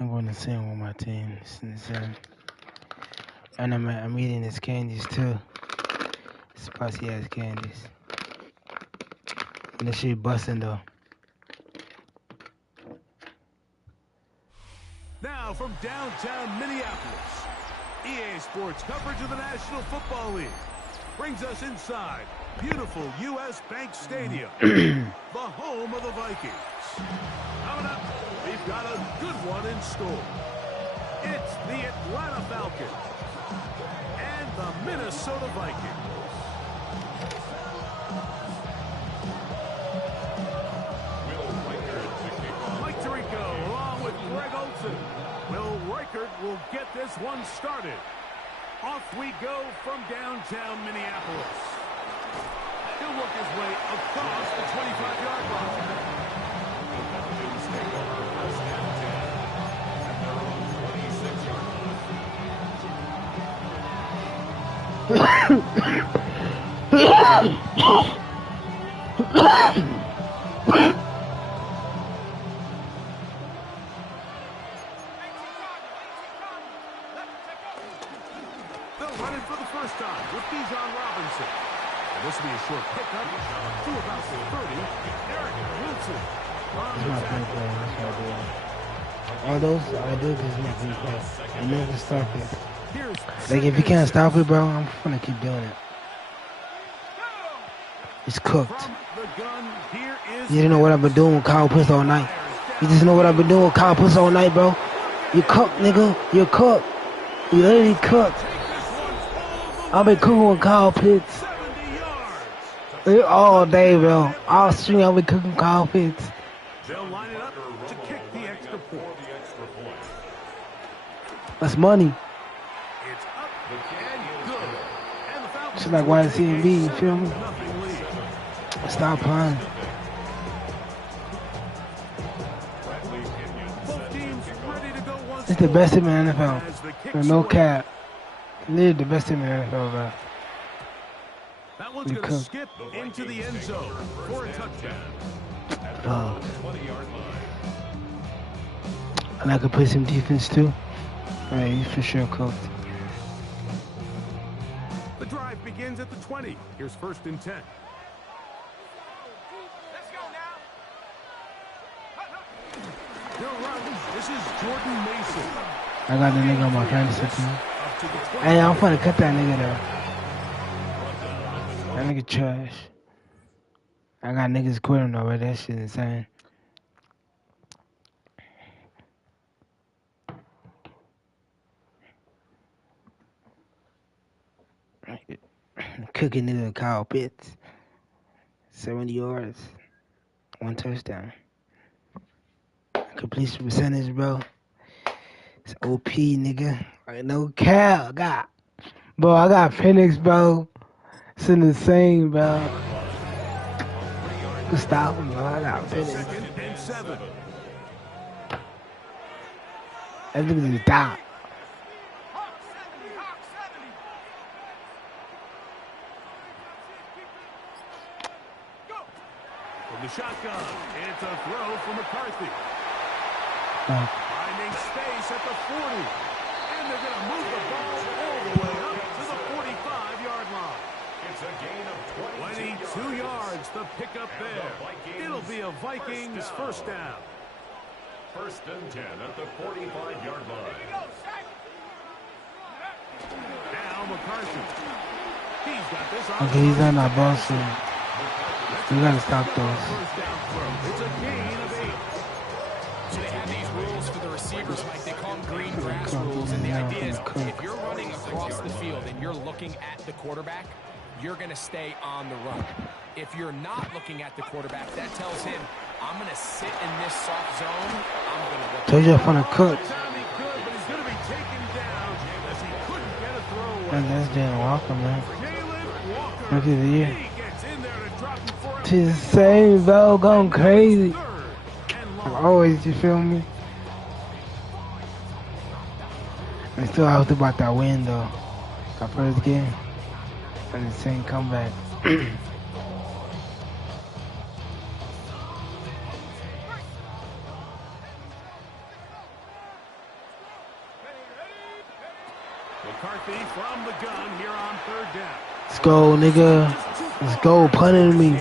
I'm going to sing with my team. And I'm eating his candies too. Spicy ass candies. And this shit busting though. Now from downtown Minneapolis, EA Sports coverage of the National Football League brings us inside beautiful U.S. Bank Stadium, the home of the Vikings. Coming up, we've got a good one in store. It's the Atlanta Falcons and the Minnesota Vikings. Mike Tirico along with Greg Olsen. Will Reichert will get this one started. Off we go from downtown Minneapolis. He'll work his way across the 25-yard line. They'll run it for the first time with Bijan Robinson. And this will be a short pickup to about 30. Eric Wilson on the tackle. All those I do is make me play. I never stop it. Like if you can't stop it, bro, I'm gonna keep doing it. It's cooked. You didn't know what I've been doing with Kyle Pitts all night. You just know what I've been doing with Kyle Pitts all night, bro. You cooked, nigga. You're cooked. You literally cooked. I've been cooking with Kyle Pitts all day, bro. All stream I've been cooking Kyle Pitts. They'll line it up to kick the extra point. That's money. It's up and good. And the Falcons It's like YCMB, you feel me? Stop playing. Both teams ready to go once It's the more. best team in the NFL. As the kick's There's no away. cap. Literally the best team in the NFL, bro. That one's We going to cooked. skip into the end zone for a touchdown. Oh. And I could play some defense too. Alright, he's for sure cooked. The drive begins at the 20. Here's 1st and 10. They'll run. This is Jordan Mason. I got the nigga on my fantasy team. Up to the 20. Hey, I'm finna cut that nigga there. That nigga trash. I got niggas quitting already. That shit insane. Cooking nigga Kyle Pitts. 70 yards. 1 touchdown. Completion percentage, bro. It's OP, nigga. Like, no cap. Bro, I got Phoenix, bro. It's insane, bro. You can stop him, bro. I got Phoenix. 2nd and 7. That nigga just died. From the shotgun, it's a throw for McCarthy. Finding space at the 40. And they're going to move the ball all the way up to the 45-yard line. It's a gain of 22 yards, the pickup there. It'll be a Vikings first down. 1st and 10 at the 45-yard line. Now McCarthy. He's got this on. Okay, he's on that ball soon. We gotta stop those. First down throw. It's a gain of 8. So they have these rules for the receivers, Mike. They call them green grass rules. And the idea is if you're running across the field and you're looking at the quarterback, you're going to stay on the run. If you're not looking at the quarterback, that tells him, I'm going to sit in this soft zone. I'm going to look. Told you I'm gonna cook. And that's Dan Walker, man. Rookie of the year. She's the same, bro, going crazy. Always, you feel me? I still out about that win, though. Our first game. And the same comeback. McCarthy from the gun here on third down. Let's go, nigga. Let's go, punting me.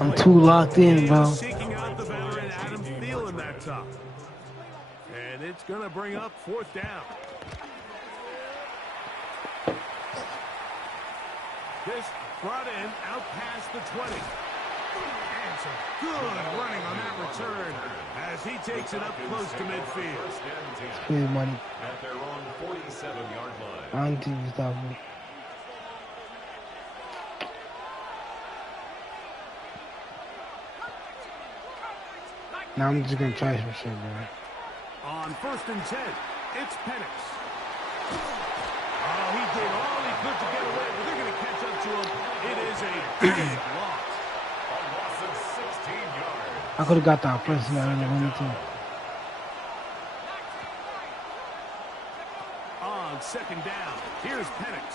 I'm too locked in, bro. Seeking out the veteran Adam Thielen that time. And it's going to bring up fourth down. This brought in out past the 20. And some good running on that return as he takes it up close to midfield. Free money. At their own 47-yard line. I don't think you stop me. Now I'm just gonna try some shit, bro. On 1st and 10, it's Penix. Oh, he did all he could to get away, but they're going to catch up to him. It is a big loss. A loss of 16 yards. I could have got that first one earlier, one too. On 2nd down, here's Penix.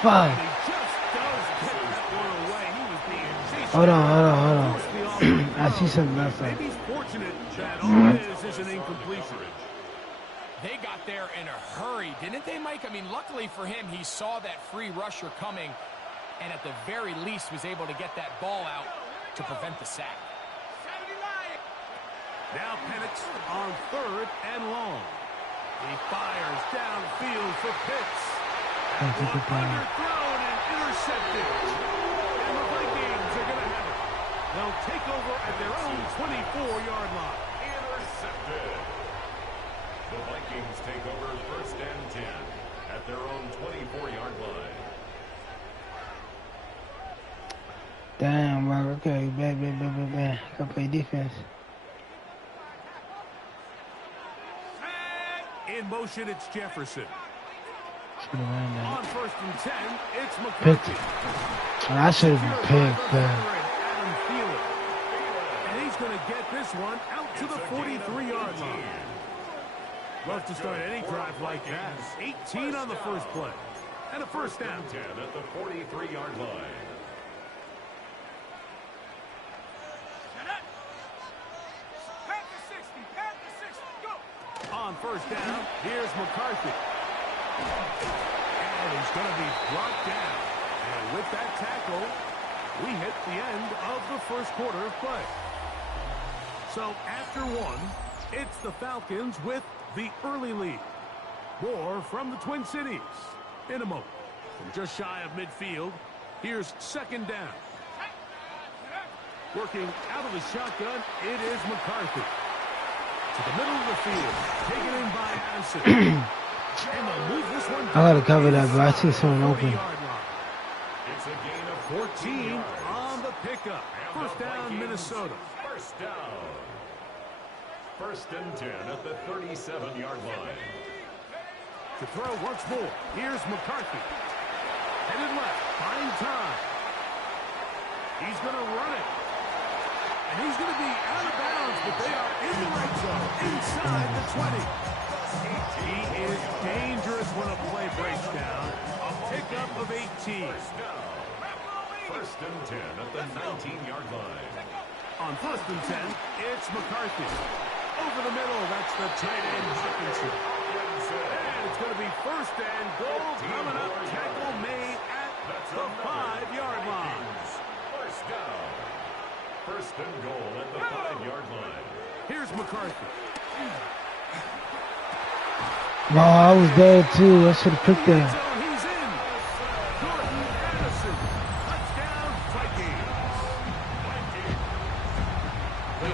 Fuck. He just does get that one away. He was being chased. Hold on. I see something else. Maybe he's fortunate that all it is an incompletion. They got there in a hurry, didn't they, Mike? I mean, luckily for him, he saw that free rusher coming and at the very least was able to get that ball out to prevent the sack. Now Penix on 3rd and long. He fires downfield for Pitts. Underthrown and intercepted. And the Vikings are going to have it. They'll take over at their own 24-yard line. Intercepted. The Vikings take over 1st and 10 at their own 24-yard line. Damn, bro. Okay, bad. Gotta play defense. In motion, it's Jefferson. On 1st and 10, it's Picked McCarthy. it. I should have been picked, man. Adam Thielen. And he's going to get this one out to the 43-yard line. Love to start any drive like that. 18 on the first play. And a first down. 10 at the 43-yard line. On 1st down, here's McCarthy. And he's going to be brought down. And with that tackle, we hit the end of the first quarter of play. So after one, it's the Falcons with the early lead. More from the Twin Cities. In a moment, from just shy of midfield, here's 2nd down. Working out of the shotgun, it is McCarthy. To the middle of the field, taken in by Addison. And they'll move this one. I gotta cover that, bro. I see someone open. It's a gain of 14 on the pickup. First down, Minnesota. First down. 1st and 10 at the 37-yard line. To throw once more, here's McCarthy. Headed left, find time. He's going to run it. And he's going to be out of bounds, but they are in the red zone, inside the 20. He is dangerous when a play breaks down. A pickup of 18. First down. 1st and 10 at the 19-yard line. On 1st and 10, it's McCarthy. Over the middle, that's the tight end, Hawkinson. And it's going to be 1st and goal coming up. Tackle made at the 5-yard line. First down. 1st and goal at the 5-yard line. Here's McCarthy. No, I was there too. I should have picked that. He's in. Jordan Addison. Touchdown, Vikings. The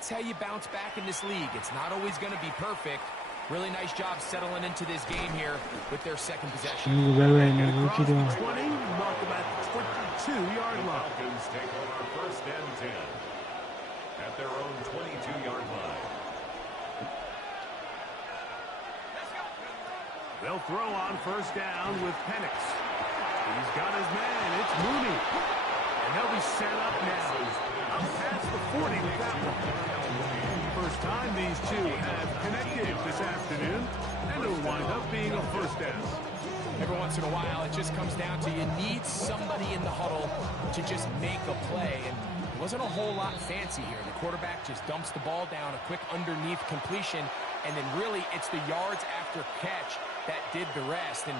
that's how you bounce back in this league. It's not always going to be perfect. Really nice job settling into this game here with their second possession. What you doing? 20, mark about 22-yard line. Falcons take over first and 10 at their own 22-yard line. They'll throw on first down with Penix. He's got his man. It's Mooney. And they'll be set up now. Up past the 40 with that one. First time these two have connected this afternoon, and it'll wind up being a first down. Every once in a while, it just comes down to you need somebody in the huddle to just make a play. And it wasn't a whole lot fancy here. The quarterback just dumps the ball down, a quick underneath completion, and then really it's the yards after catch that did the rest. And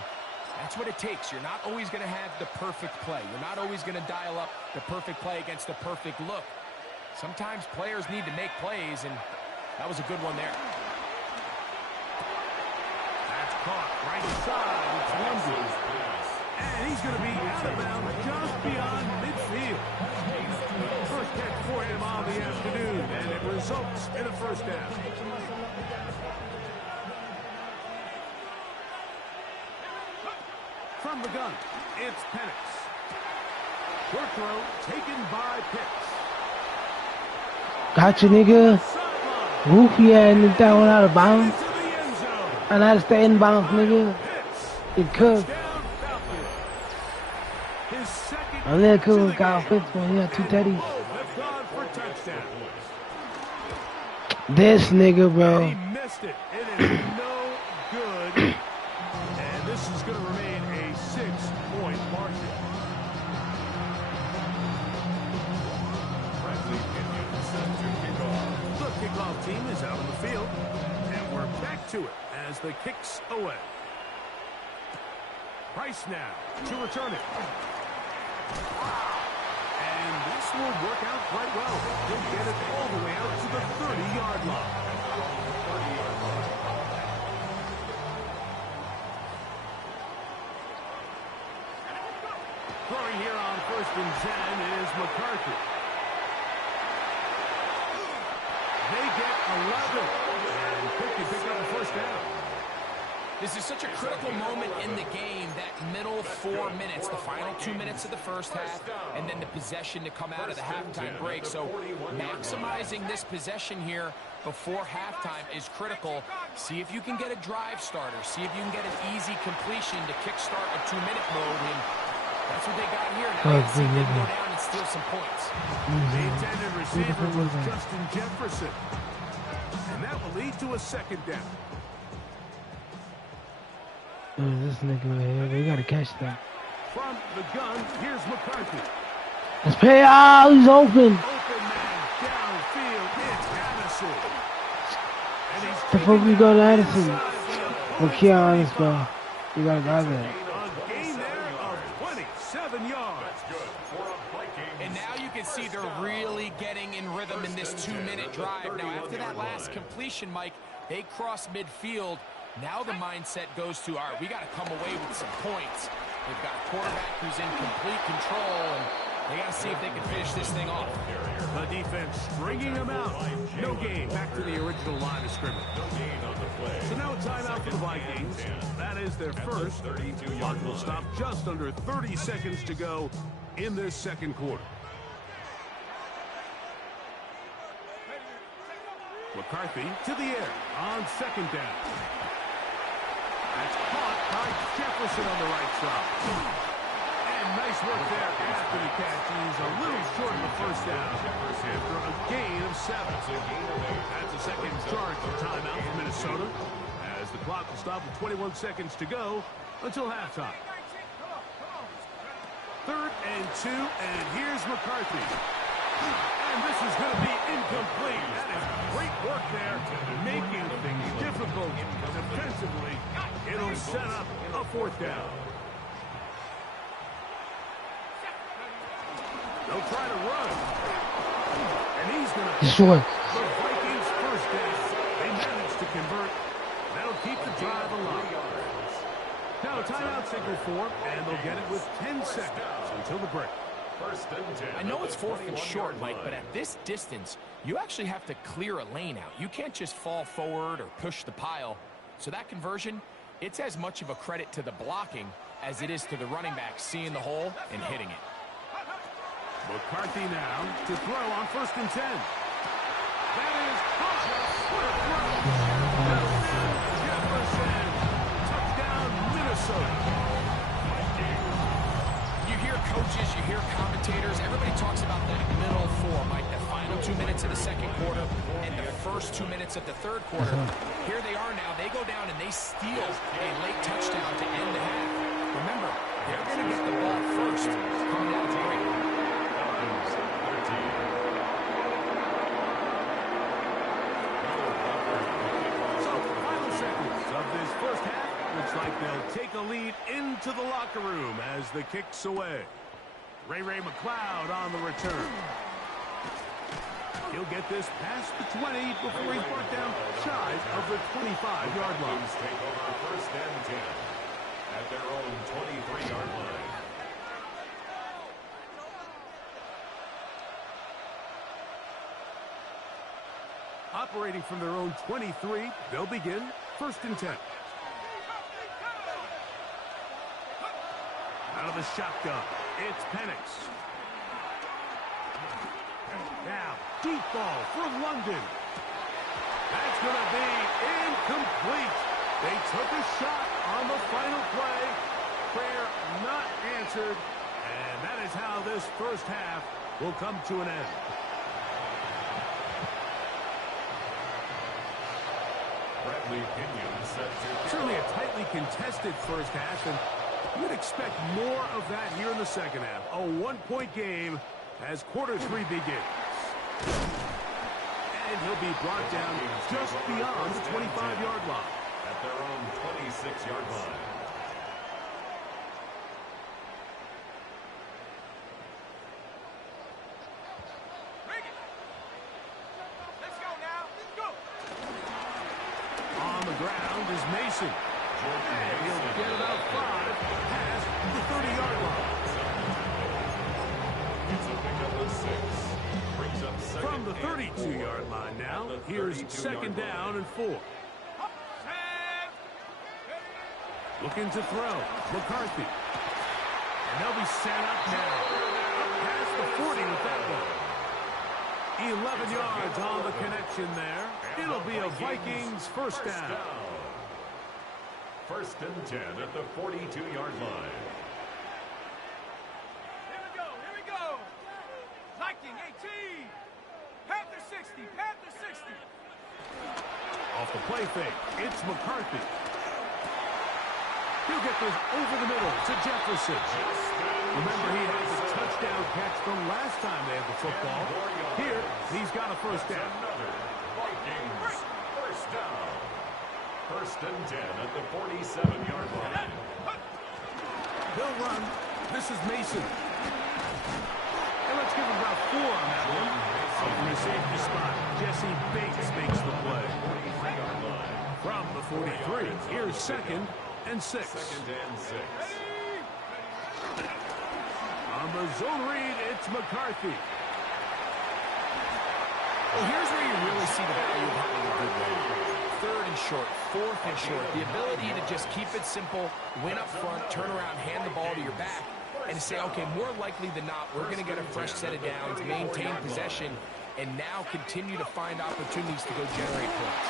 that's what it takes. You're not always going to have the perfect play. You're not always going to dial up the perfect play against the perfect look. Sometimes players need to make plays, and that was a good one there. That's caught right side. It's Lindsay. And he's going to be out of bounds just beyond midfield. First catch for him on the afternoon, and it results in a first down. From the gun, it's Penix. Short throw taken by Pitts. Gotcha, nigga. Goofy ass nigga that one out of bounds. And I stay in bounds, nigga. It cooked. I'm there cool with Kyle Pitts, man. He got 2 teddies. This nigga, bro. He missed it. It is no good. And this is going to remain a 6-point margin. The kickoff team is out on the field, and we're back to it as the kicks away. Price now to return it. And this will work out quite well. He'll get it all the way out to the 30-yard line. Throwing here on first and 10 is McCarthy. They get 11 and quickly pick up a first down. This is such a critical moment in the game, that middle 4 minutes, the final 2 minutes of the first half, and then the possession to come out of the halftime break. So maximizing this possession here before halftime is critical. See if you can get a drive starter. See if you can get an easy completion to kickstart a 2-minute mode. And that's what they got here. Now let's see if they can go down and steal some points. The intended receiver was Justin Jefferson. And that will lead to a second down. This nigga right here, we gotta catch that. From the gun, here's McCarthy. Let's pay out, he's open. Open man downfield, it's Addison. And he's The fuck we go to Addison? We're key on this, bro. You gotta go there. a gain there of 27 yards. And now you can see they're really getting in rhythm in this 2-minute drive. Now, after that last completion, Mike, they cross midfield. Now the mindset goes to, all right, we got to come away with some points. They've got a quarterback who's in complete control, and they got to see if they can finish this thing off. The defense stringing them out. No gain. Back to the original line of scrimmage. So now a timeout for the Vikings. That is their first. Clock will stop just under 30 seconds to go in this second quarter. McCarthy to the air on second down. That's caught by Jefferson on the right side. And nice work there after the catch. He's a little short of the first down after a gain of 7. That's a second charge timeout for Minnesota as the clock will stop with 21 seconds to go until halftime. 3rd and 2, and here's McCarthy. And this is going to be incomplete. That is great work there, making things difficult defensively. It'll set up a 4th down. They'll try to run. And he's going to Destroy. the Vikings' first down. They managed to convert. That'll keep the drive alive. Now a timeout signal for, and they'll get it with 10 seconds until the break. First and 10. I know it's 4th and short, Mike, but at this distance, you actually have to clear a lane out. You can't just fall forward or push the pile. So that conversion, it's as much of a credit to the blocking as it is to the running back seeing the hole and hitting it. McCarthy now to throw on 1st and 10. That is caught. What a throw. Jefferson. Touchdown, Minnesota. You hear coaches, you hear commentators, everybody talks about that middle 4, Mike, the final 2 minutes of the second quarter and the first 2 minutes of the third quarter. Here they are now. They go down and they steal a late touchdown to end the half. Remember, they're going to get the ball first coming out of the break. So, final seconds of this first half. Looks like they'll take a lead into the locker room as the kick's away. Ray McLeod on the return. He'll get this past the 20 before he's brought down shy of the 25-yard line. Take over 1st and 10 at their own 23-yard line. Operating from their own 23, they'll begin 1st and 10. Out of the shotgun, it's Penix. Now, deep ball for London. That's going to be incomplete. They took a shot on the final play. Prayer not answered. And that is how this first half will come to an end. Certainly a tightly contested first half, and you would expect more of that here in the second half. A one-point game as quarter 3 begins. And he'll be brought down just beyond the 25-yard line. At their own 26-yard line. On the ground is Mason. And he'll get about 5 past the 30-yard line. It's a pickup of 6. Brings up second. From the 32-yard line now, here's 2nd down and 4. Looking to throw. McCarthy. And they'll be set up now. Past the 40 with that one. 11 yards on the connection there. It'll be a Vikings first down. 1st and 10 at the 42-yard line. Here we go. Viking 18. Panther 60. Panther 60. Off the play fake, it's McCarthy. He'll get this over the middle to Jefferson. Remember, he had the touchdown catch from last time they had the football. Here, he's got a first down. Vikings first down. 1st and 10 at the 47-yard line. They'll run. This is Mason. And let's give him about 4 on that one. From the safety spot, Jesse Bates makes the play. From the 43, here's 2nd and 6. 2nd and 6. On the zone read, it's McCarthy. Well, here's where you really see the value of having a good run. 3rd and short, 4th and short. The ability to just keep it simple, win up front, turn around, hand the ball to your back, and to say, okay, more likely than not, we're going to get a fresh set of downs, maintain possession, and now continue to find opportunities to go generate points.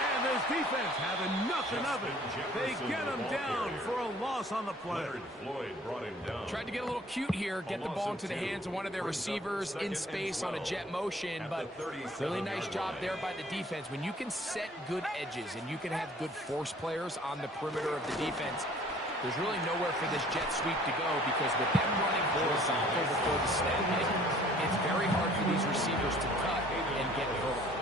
And this defense having nothing of it. They get him down for a loss on the play. Floyd brought him down. Tried to get a little cute here, get the ball into the hands of one of their receivers in space on a jet motion, but really nice job there by the defense. When you can set good edges and you can have good force players on the perimeter of the defense, there's really nowhere for this jet sweep to go, because with them running horizontal before the snap, it's very hard for these receivers to cut and get vertical.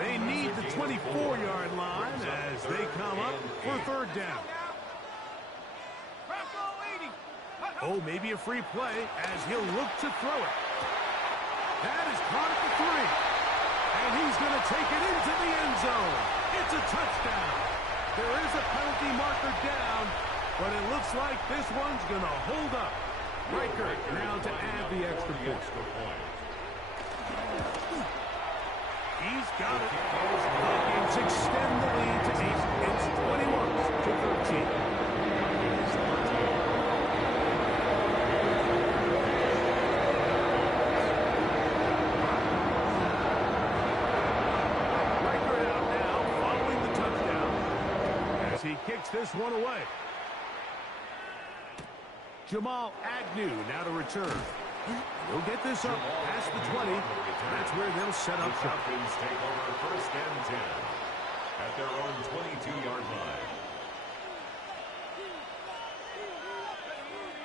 They need the 24-yard line as they come up for 3rd down. Oh, maybe a free play as he'll look to throw it. That is caught at the 3. And he's going to take it into the end zone. It's a touchdown. There is a penalty marker down, but it looks like this one's going to hold up. Riker now to add the extra point. He's got it. Vikings extend the lead to 8. It's 21-13. Riker out now, following the touchdown, as he kicks this one away. Jamal Agnew now to return. He'll get this up past the 20. That's where they'll set up shop. Falcons take over first and 10 at their own 22-yard line.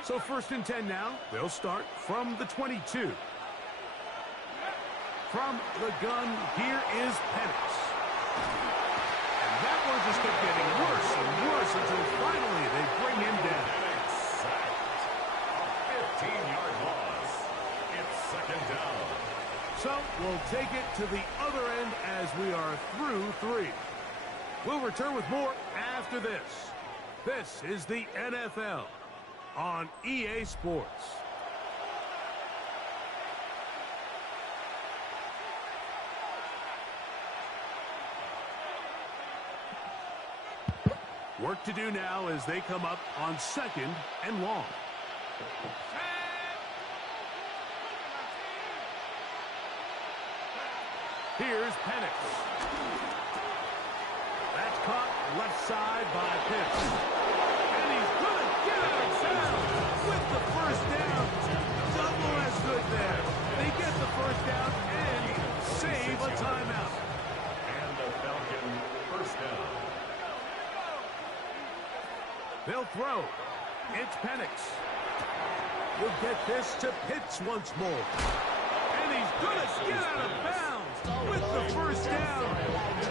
So first and 10 now. They'll start from the 22. From the gun, here is Penix. And that one just kept getting worse and worse until finally they bring him down. 15-yard loss. It's second down. So we'll take it to the other end as we are through 3. We'll return with more after this. This is the NFL on EA Sports. Work to do now as they come up on 2nd and long. Here's Penix. That's caught left side by Pitts. And he's going to get out of bounds with the first down. Double as good there. They get the first down and save a timeout. And the Falcon first down. They'll throw. It's Penix. We'll get this to Pitts once more. And he's going to get out of bounds with the first down.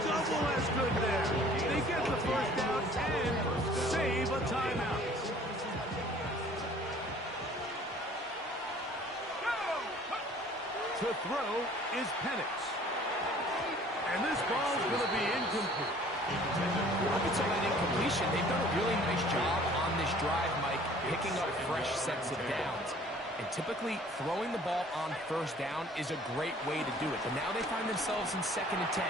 Double as good there. They get the first down and save a timeout. To throw is Penix. And this ball's going to be incomplete. It's an incompletion. They've done a really nice job on this drive, Mike, picking up fresh sets of downs. And typically, throwing the ball on first down is a great way to do it. But now they find themselves in 2nd and 10.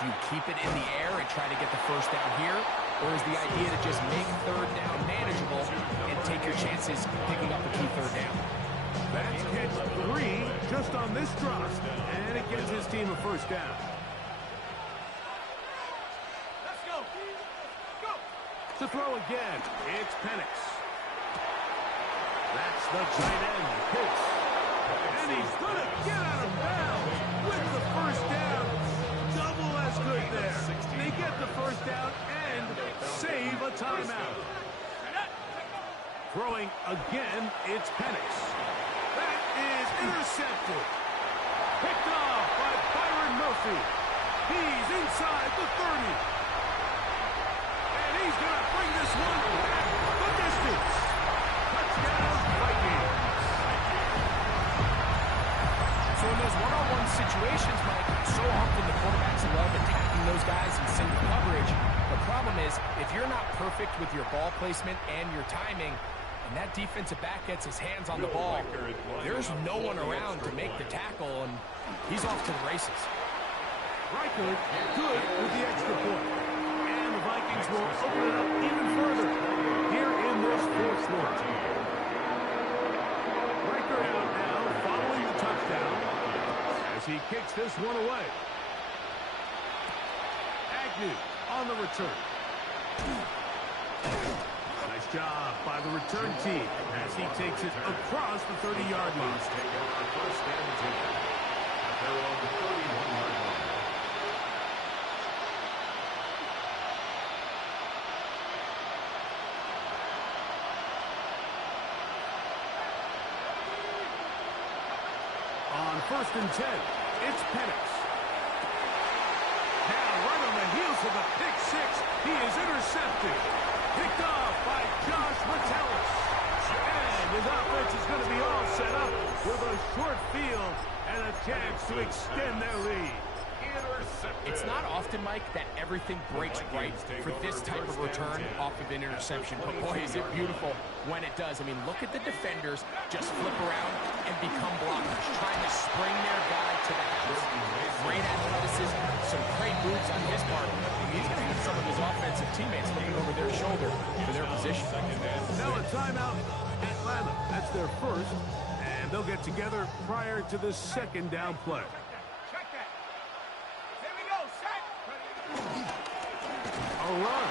Do you keep it in the air and try to get the first down here? Or is the idea to just make 3rd down manageable and take your chances picking up a key 3rd down? That's catch 3 just on this drop. And it gives his team a first down. Let's go. Go. To throw again, it's Penix. That's the tight end, Pitts. And he's going to get out of bounds with the first down. Double as good there. They get the first down and save a timeout. Throwing again, it's Penix. That is intercepted. Picked off by Byron Murphy. He's inside the 30. And he's going to bring this one back the distance. Touchdown, Vikings. So in those one-on-one situations, Mike, so often the quarterbacks love attacking those guys in single coverage. The problem is, if you're not perfect with your ball placement and your timing, and that defensive back gets his hands on the ball, there's no one around to make the tackle, and he's off to the races. Riker good with the extra point. And the Vikings will open it up even further here in this 4th quarter. Riker out now following the touchdown as he kicks this one away. Agnew on the return. Nice job by the return team as he takes it across the 30-yard line. Take over first and 10 at their own 31-yard line. On first and 10, it's Penix. Now right on the heels of a pick 6, he is intercepted. Picked off by Josh Metellus. And his offense is going to be all set up with a short field and a chance to extend their lead. It's not often, Mike, that everything breaks right for this type of return off of an interception. But, boy, is it beautiful when it does. I mean, look at the defenders just flip around and become blockers, trying to spring their guy to the house. Great athleticism, some great moves on his part. He's going to have some of his offensive teammates looking over their shoulder for their position. Now a timeout, Atlanta. That's their first, and they'll get together prior to the second down play. Check that. Here we go, set. A run.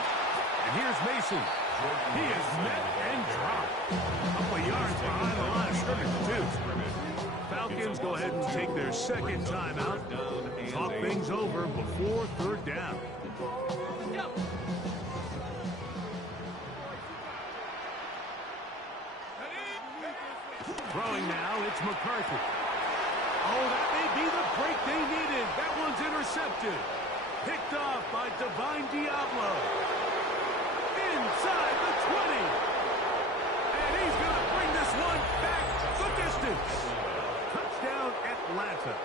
And here's Mason. He is met and dropped. Couple of yards behind the line of scrimmage, too. Falcons go ahead and take their second timeout. Talk things over before third down. Throwing now, it's McCarthy. Oh, that may be the break they needed. That one's intercepted. Picked off by Divine Diablo. Inside the 20. And he's going to bring this one back the distance. Touchdown, Atlanta.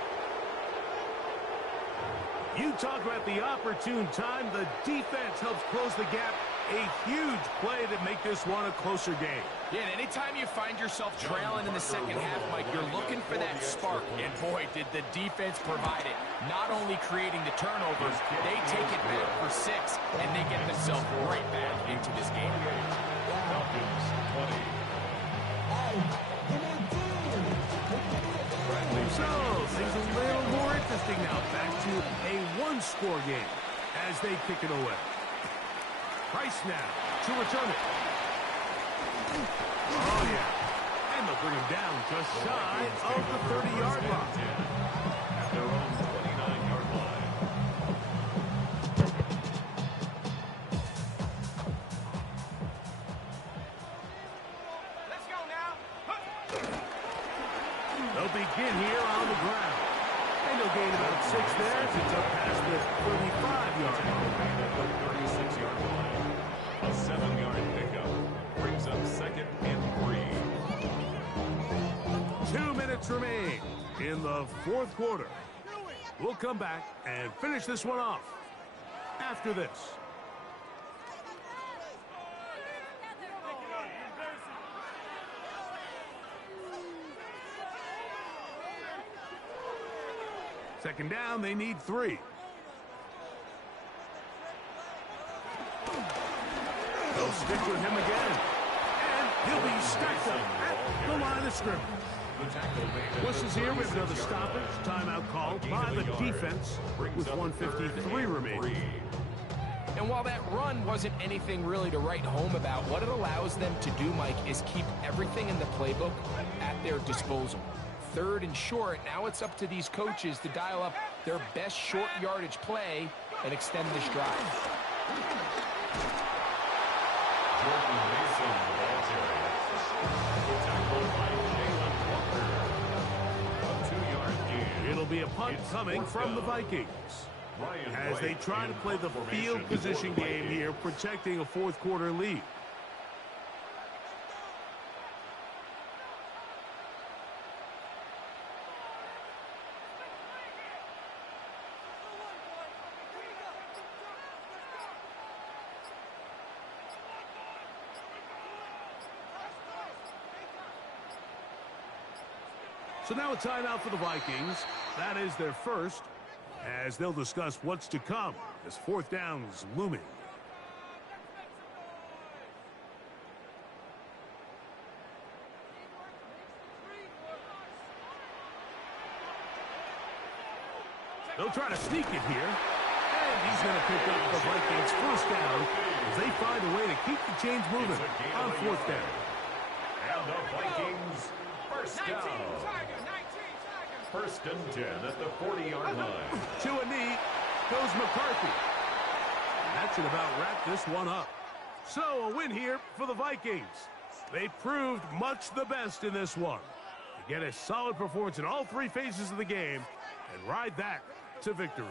You talk about the opportune time. The defense helps close the gap. A huge play to make this one a closer game. Yeah, and anytime you find yourself trailing in the second half, Mike, you're looking for that spark. And, boy, did the defense provide it. Not only creating the turnovers, they take it back for 6, and they get themselves right back into this game. Falcons 20. So, things a little more interesting now. Back to a one-score game as they kick it away. Price now to return it. Oh, yeah. And they'll bring him down just shy of the 30-yard line. At their own 29-yard line. Let's go now. They'll begin here on the ground. And they'll gain about 6 there as it's up past the 35-yard line. 36-yard line. A 7-yard pickup brings up second and 3. 2 minutes remain in the fourth quarter. We'll come back and finish this one off after this. Second down, they need 3. They'll stick with him again. And he'll be stacked up at the line of scrimmage. What's here? We have another stoppage. Timeout called by the defense with 1:53 remaining. And while that run wasn't anything really to write home about, what it allows them to do, Mike, is keep everything in the playbook at their disposal. Third and short, now it's up to these coaches to dial up their best short yardage play and extend this drive. Jordan Mason, the ball carrier. Tackled by Jalen Walker. A 2-yard gain. It'll be a punt coming from the Vikings as they try to play the field position game here, protecting a fourth quarter lead. So now a timeout for the Vikings. That is their first, as they'll discuss what's to come as fourth down's looming. They'll try to sneak it here. And he's going to pick up the Vikings first down as they find a way to keep the chains moving on fourth down. And the Vikings first down. First and 10 at the 40-yard line. To a knee goes McCarthy. That should about wrap this one up. So a win here for the Vikings. They proved much the best in this one. They get a solid performance in all 3 phases of the game and ride that to victory.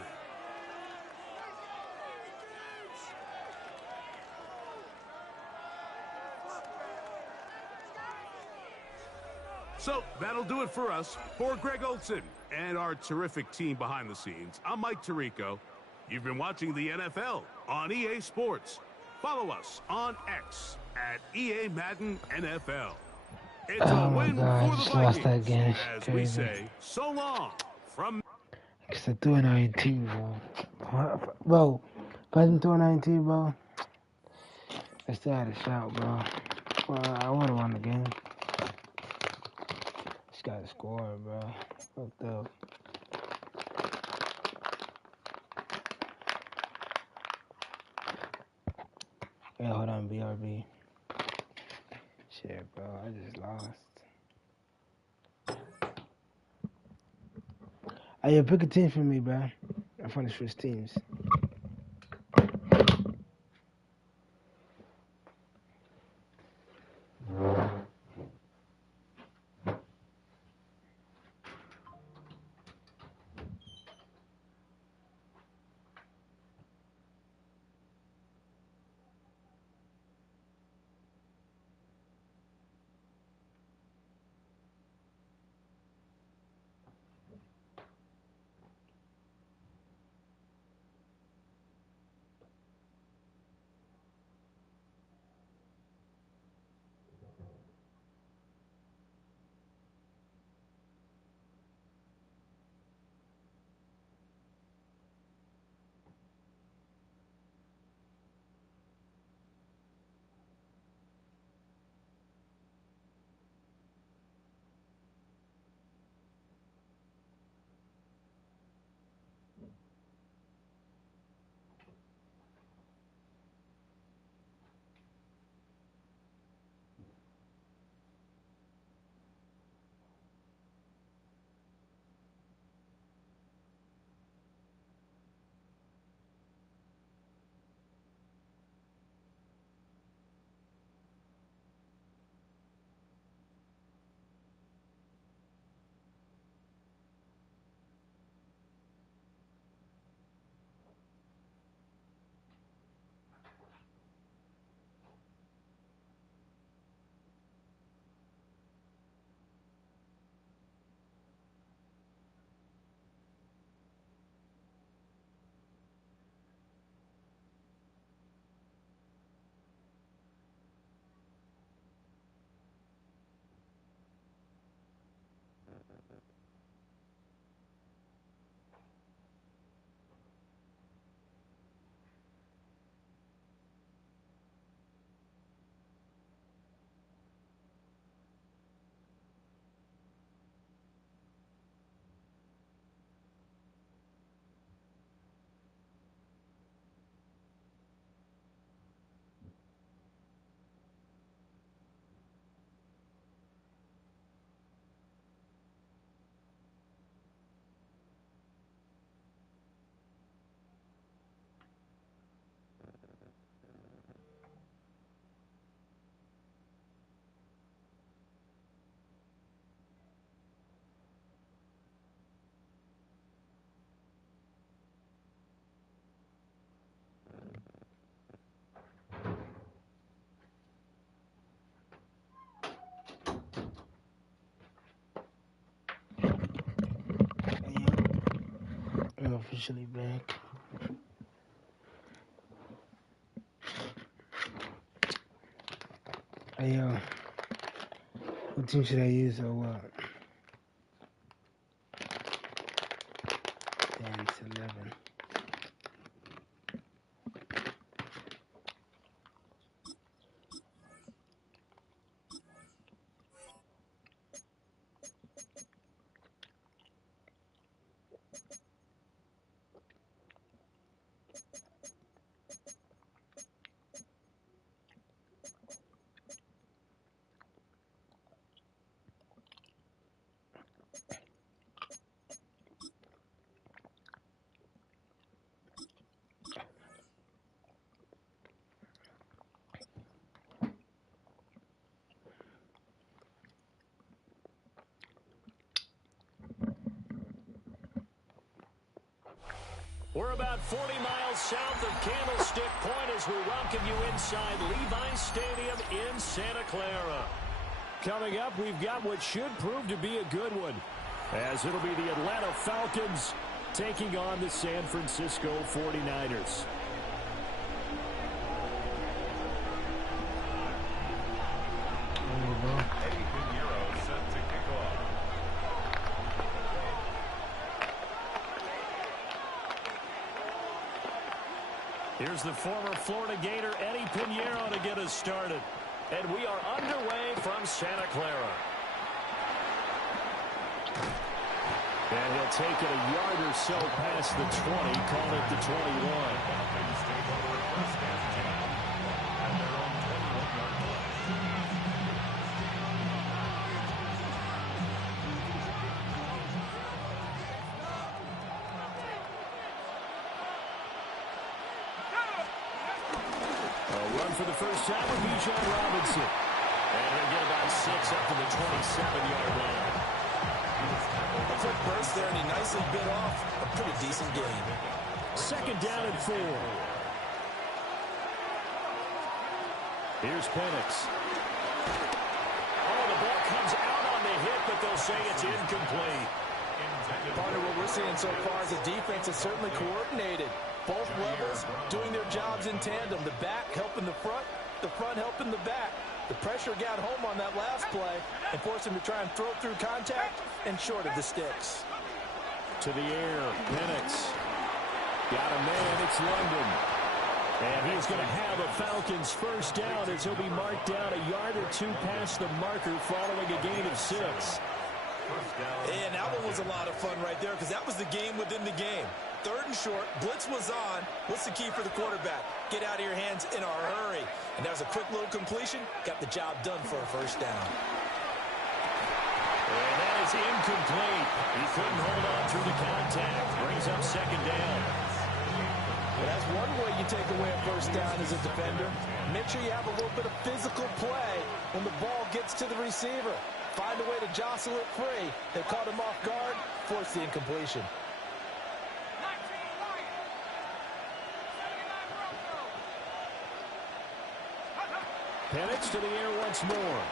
So that'll do it for us. For Greg Olson, and our terrific team behind the scenes, I'm Mike Tirico. You've been watching the NFL on EA Sports. Follow us on X at EA Madden NFL. It's a win for the lost that Vikings, game. as Crazy. we say, so long from... Because I threw a 19, bro. If I didn't throw a 19, bro, I still had a shot, bro. Well, I would have won the game. Just got to score, bro. Fucked up. Yeah, hold on, BRB. Shit, bro, I just lost. Hey, yo, pick a team for me, bro. I'm trying to switch teams. I'm officially back. Hey, yo. What team should I use or what? Damn, it's 11. We're about 40 miles south of Candlestick Point as we welcome you inside Levi's Stadium in Santa Clara. Coming up, we've got what should prove to be a good one. as it'll be the Atlanta Falcons taking on the San Francisco 49ers. Here's the former Florida Gator, Eddie Pinheiro, to get us started. And we are underway from Santa Clara. And he'll take it a yard or so past the 20, call it the 21. For the first time with Bijan Robinson. And he'll get about 6 up to the 27-yard line. A quick burst there, and he nicely bit off a pretty decent gain. Second down and 4. Here's Penix. Oh, the ball comes out on the hit, but they'll say it's incomplete. Partner, what we're seeing so far is the defense is certainly coordinated. Both levels doing their jobs in tandem. The back helping the front helping the back. The pressure got home on that last play and forced him to try and throw through contact and short of the sticks. To the air, Penix. Got a man, it's London. And he's going to have a Falcons first down as he'll be marked down a yard or 2 past the marker following a gain of 6. And that one was a lot of fun right there because that was the game within the game. 3rd and short, blitz was on. What's the key for the quarterback? Get out of your hands in a hurry. And that was a quick little completion. Got the job done for a first down. And that is incomplete. He couldn't hold on through the contact. Brings up second down. Well, that's one way you take away a first down as a defender. Make sure you have a little bit of physical play when the ball gets to the receiver. Find a way to jostle it free. They caught him off guard, forced the incompletion. Penix to the air once more.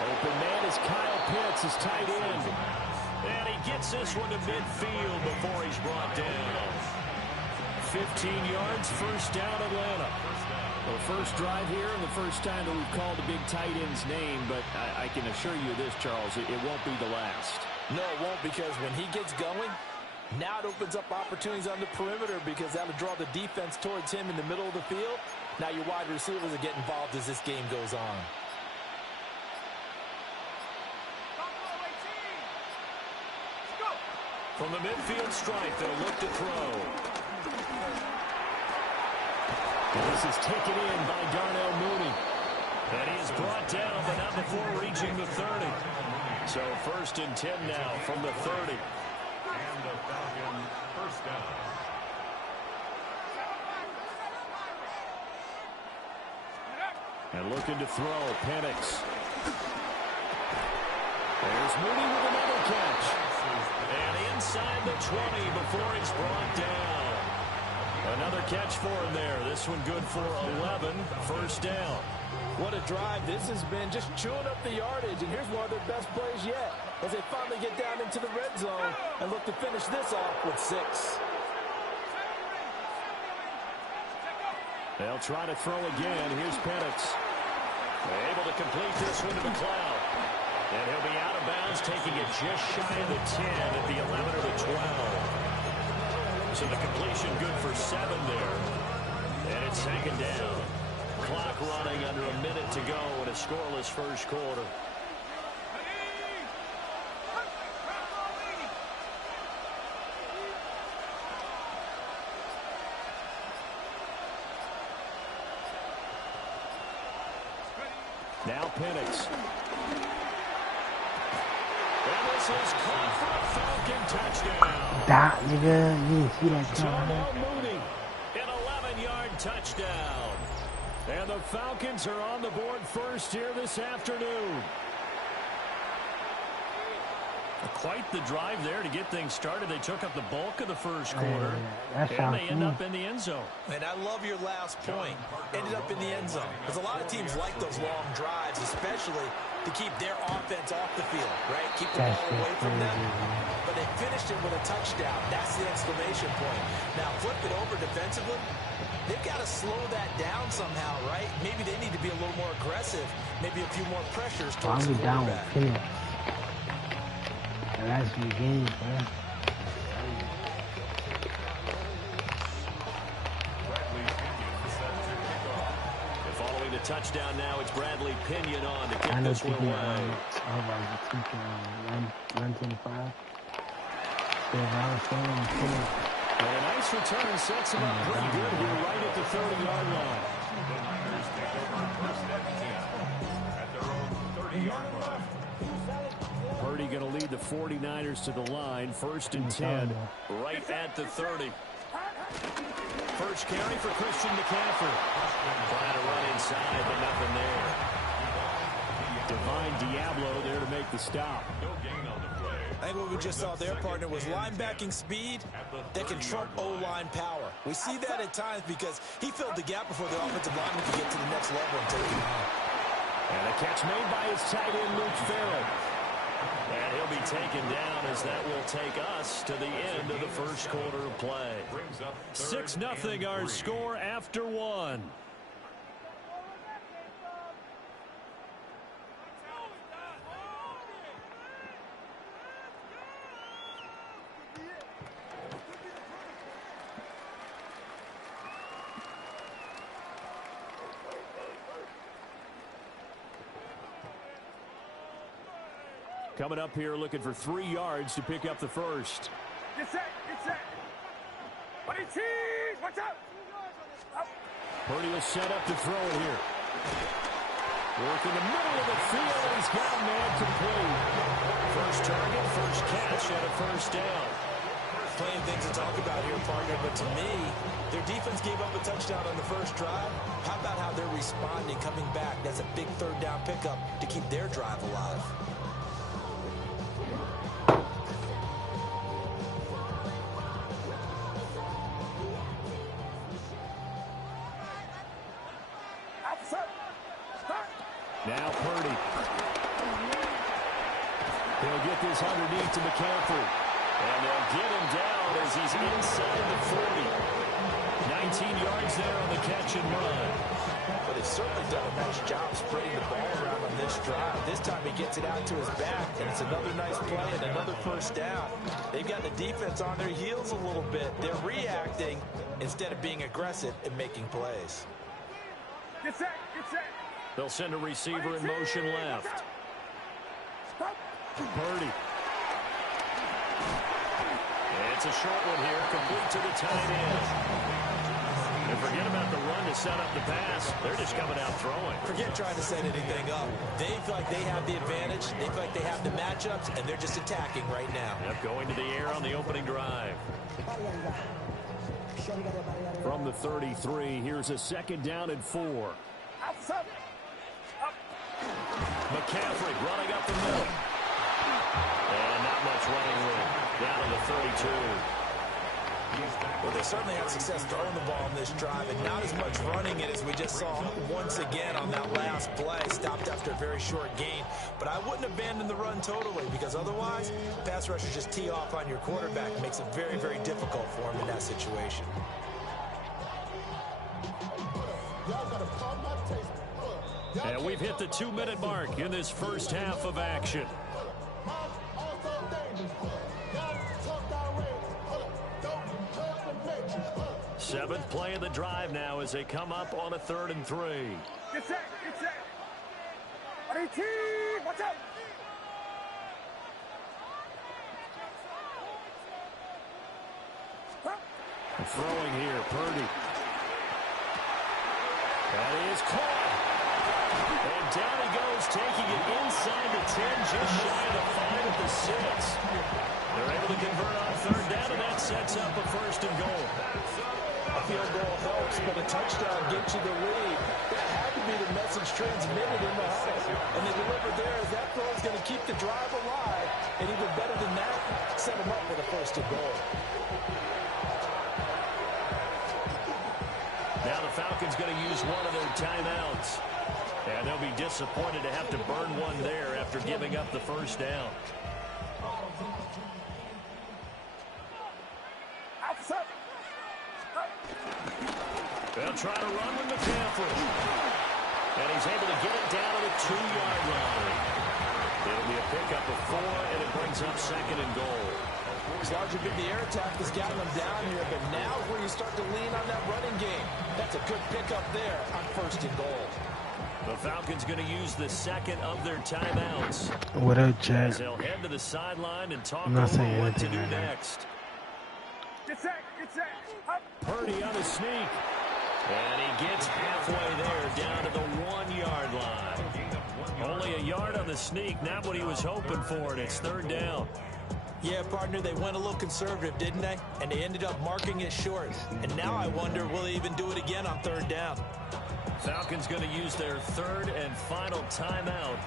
Open man is Kyle Pitts, his tight end. And he gets this one to midfield before he's brought down. 15 yards, first down Atlanta. Well, first drive here and the first time that we've called the big tight end's name, but I can assure you this, Charles, it won't be the last. No, it won't, because when he gets going, now it opens up opportunities on the perimeter because that'll draw the defense towards him in the middle of the field. Now your wide receivers will get involved as this game goes on. From the midfield stripe, they'll look to throw. This is taken in by Darnell Mooney. And he is brought down, but not before reaching the 30. So 1st and 10 now from the 30. And the Falcons first down. And looking to throw, Penix. There's Mooney with another catch. And inside the 20 before he's brought down. Another catch for him there. This one good for 11. First down. What a drive this has been, just chewing up the yardage. And here's one of their best plays yet as they finally get down into the red zone and look to finish this off with 6. They'll try to throw again. Here's Penix. Able to complete this one to McLeod. And he'll be out of bounds, taking it just shy of the 10 at the 11 or the 12. So the completion good for 7 there. And it's second down. Clock running under a minute to go in a scoreless first quarter. Now Penix. And this is caught for a Falcon touchdown. That nigga, you didn't see that Darnell Mooney, an 11-yard touchdown. And the Falcons are on the board first here this afternoon. Quite the drive there to get things started. They took up the bulk of the first quarter, and they end up in the end zone. And I love your last point. Ended up in the end zone. Because a lot of teams like those long drives, especially to keep their offense off the field, right? Keep the ball away from them. But they finished it with a touchdown. That's the exclamation point. Now, flip it over defensively. They've got to slow that down somehow, right? Maybe they need to be a little more aggressive. Maybe a few more pressures towards the quarterback. That's the game, bro. Following the touchdown now, it's Bradley Pinion on to kick this one away. And a nice return sets him up pretty good here right at the 30-yard line. The Niners take over first and 10 at their own 30-yard line. Purdy going to lead the 49ers to the line. First and 10, right at the 30. First carry for Christian McCaffrey. Trying to run inside, but nothing there. Divine Diablo there to make the stop. No gain on the play. I think what we just saw there, partner, was linebacking speed that can trump O-line power. We see that at times because he filled the gap before the offensive lineman could get to the next level and take him on. And a catch made by his tight end, Luke Farrell. And he'll be taken down as that will take us to the end of the first quarter of play. 6-0 our score after one. Coming up here looking for 3 yards to pick up the first. Get set, get set. Buddy cheese, watch out. Up. Purdy will set up to throw it here. Work in the middle of the field, and he's got a man complete. First target, first catch, and a first down. Plenty of things to talk about here, partner, but to me, their defense gave up a touchdown on the first drive. How about how they're responding, coming back? That's a big third down pickup to keep their drive alive. Now Purdy. He'll get this underneath to McCaffrey. And they'll get him down as he's inside the 40. 19 yards there on the catch and run. But they've certainly done a nice job spreading the ball around on this drive. This time he gets it out to his back, and it's another nice play and another first down. They've got the defense on their heels a little bit. They're reacting instead of being aggressive and making plays. Get set, get set. They'll send a receiver in motion left. Purdy. It's a short one here, complete to the tight end. And forget about the run to set up the pass. They're just coming out throwing. Forget trying to set anything up. They feel like they have the advantage. They feel like they have the matchups, and they're just attacking right now. Yep, going to the air on the opening drive. From the 33, here's a second down and 4. Outside. McCaffrey running up the middle. And not much running room. Down to the 32. Well, they certainly had success throwing the ball on this drive, and not as much running it as we just saw once again on that last play. Stopped after a very short gain. But I wouldn't abandon the run totally, because otherwise, pass rushers just tee off on your quarterback. It makes it very, very difficult for him in that situation. And we've hit the 2-minute mark in this first half of action. Seventh play of the drive now as they come up on a 3rd and 3. Get set, get set. Buddy cheese, watch out. Throwing here, Purdy. That is caught. And down he goes, taking it inside the 10, just shy of the 5 at the 6. They're able to convert on 3rd down, and that sets up a 1st and goal. A field goal helps, but a touchdown gets you the lead. That had to be the message transmitted in the huddle. And they delivered there as that throw is going to keep the drive alive. And even better than that, set them up with a 1st and goal. Now the Falcons going to use one of their timeouts. And they'll be disappointed to have to burn one there after giving up the first down. They'll try to run with McCaffrey. And he's able to get it down to the 2-yard line. It'll be a pickup of 4, and it brings up 2nd and goal. It's largely been the air attack that's gotten them down here, but now where you start to lean on that running game. That's a good pickup there on 1st and goal. The Falcons going to use the 2nd of their timeouts. What up, Jack? As they'll head to the sideline and talk I'm not over saying what to anything do right now. next. Get set, get set. Up. Purdy on a sneak. And he gets halfway there, down to the 1-yard line. Only a yard on the sneak, not what he was hoping for, and it's 3rd down. Yeah, partner, they went a little conservative, didn't they? And they ended up marking it short. And now I wonder, will they even do it again on 3rd down? Falcons going to use their 3rd and final timeout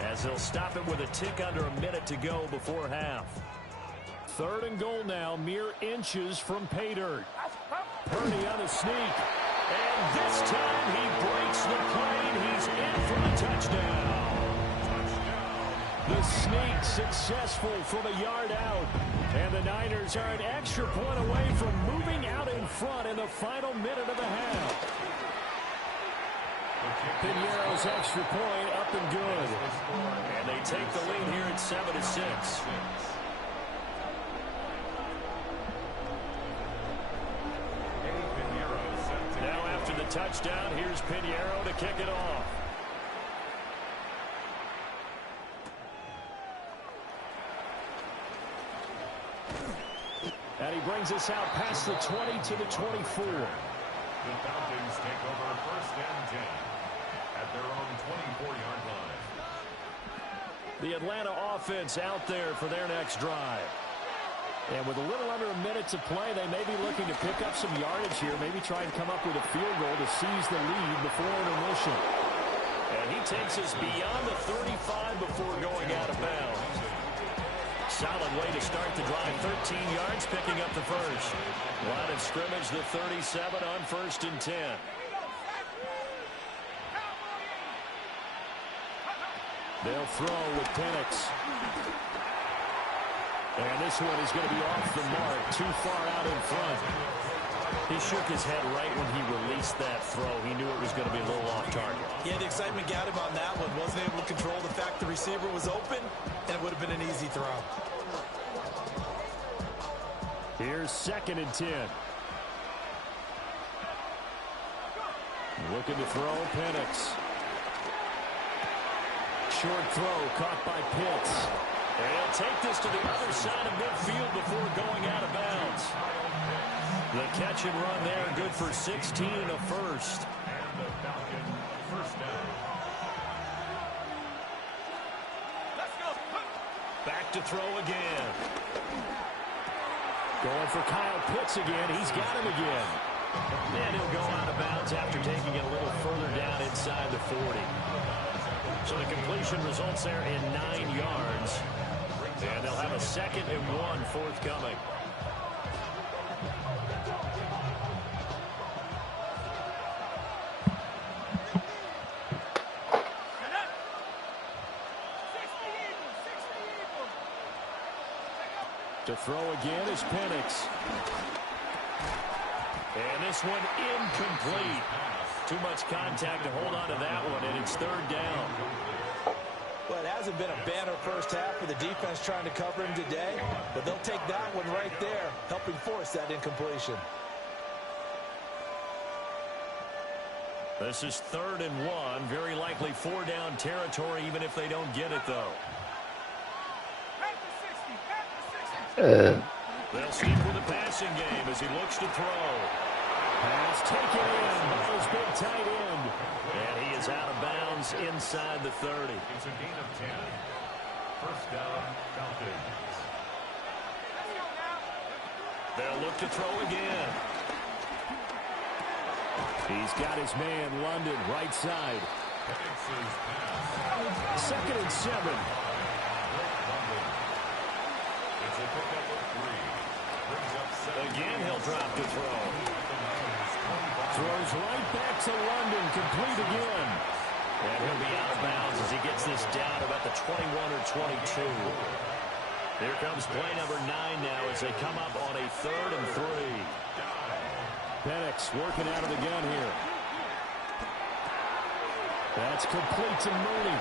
as they'll stop it with a tick under a minute to go before half. 3rd and goal now, mere inches from pay dirt. Purdy on a sneak. And this time he breaks the plane. He's in for the touchdown. The sneak successful from a yard out. And the Niners are an extra point away from moving out in front in the final minute of the half. Piñeiro's extra point up and good. And they take the lead here at 7-6. Now after the touchdown, here's Piñeiro to kick it off. And he brings us out past the 20 to the 24. The Falcons take over 1st and 10 at their own 24-yard line. The Atlanta offense out there for their next drive. And with a little under a minute to play, they may be looking to pick up some yardage here, maybe try and come up with a field goal to seize the lead before intermission. And he takes us beyond the 35 before going out of bounds. Solid way to start the drive. 13 yards, picking up the first. Line of scrimmage, the 37 on 1st and 10. They'll throw with Penix. And this one is going to be off the mark, too far out in front. He shook his head right when he released that throw. He knew it was going to be a little off target. Yeah, the excitement got him on that one. Wasn't able to control the fact the receiver was open, and it would have been an easy throw. Here's 2nd and 10. Looking to throw, Penix. Short throw, caught by Pitts. And he'll take this to the other side of midfield before going out of bounds. The catch and run there, good for 16 and a first. And the Falcon 1st down. Let's go. Back to throw again. Going for Kyle Pitts again. He's got him again. And he'll go out of bounds after taking it a little further down inside the 40. So the completion results there in 9 yards. And they'll have a 2nd and 1 forthcoming. To throw again is Penix. And this one incomplete. Too much contact to hold on to that one, and it's 3rd down. Well, it hasn't been a banner first half for the defense trying to cover him today, but they'll take that one right there, helping force that incompletion. This is 3rd and 1. Very likely 4-down territory, even if they don't get it, though. They'll stick with the passing game as he looks to throw. Pass taken in by his big tight end. And he is out of bounds inside the 30. It's a gain of 10. 1st down, Falcons. They'll look to throw again. He's got his man, London, right side. 2nd and 7. It's a pickup of 3. Brings up 7. Again, he'll drop the throw. Throws right back to London, complete again. And he'll be out of bounds as he gets this down about the 21 or 22. Here comes play number 9 now as they come up on a 3rd and 3. Penix working out of the gun here. That's complete to Mooney.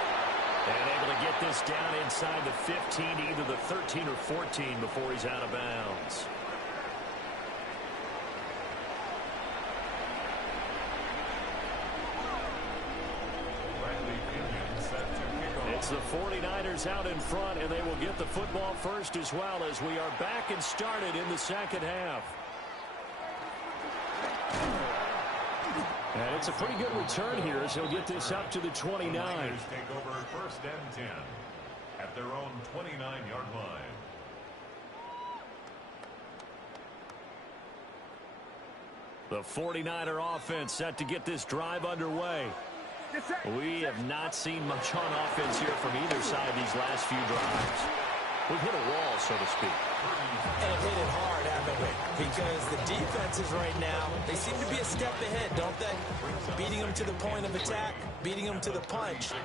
And able to get this down inside the 15 to either the 13 or 14 before he's out of bounds. It's the 49ers out in front, and they will get the football first as well as we are back and started in the second half. And it's a pretty good return here as he'll get this up to the 29. Take over 1st and 10 at their own 29-yard line. The 49er offense set to get this drive underway. We have not seen much on offense here from either side these last few drives. We've hit a wall, so to speak. And hit it hard, haven't we? Because the defenses right now, they seem to be a step ahead, don't they? Beating them to the point of attack, beating them to the punch.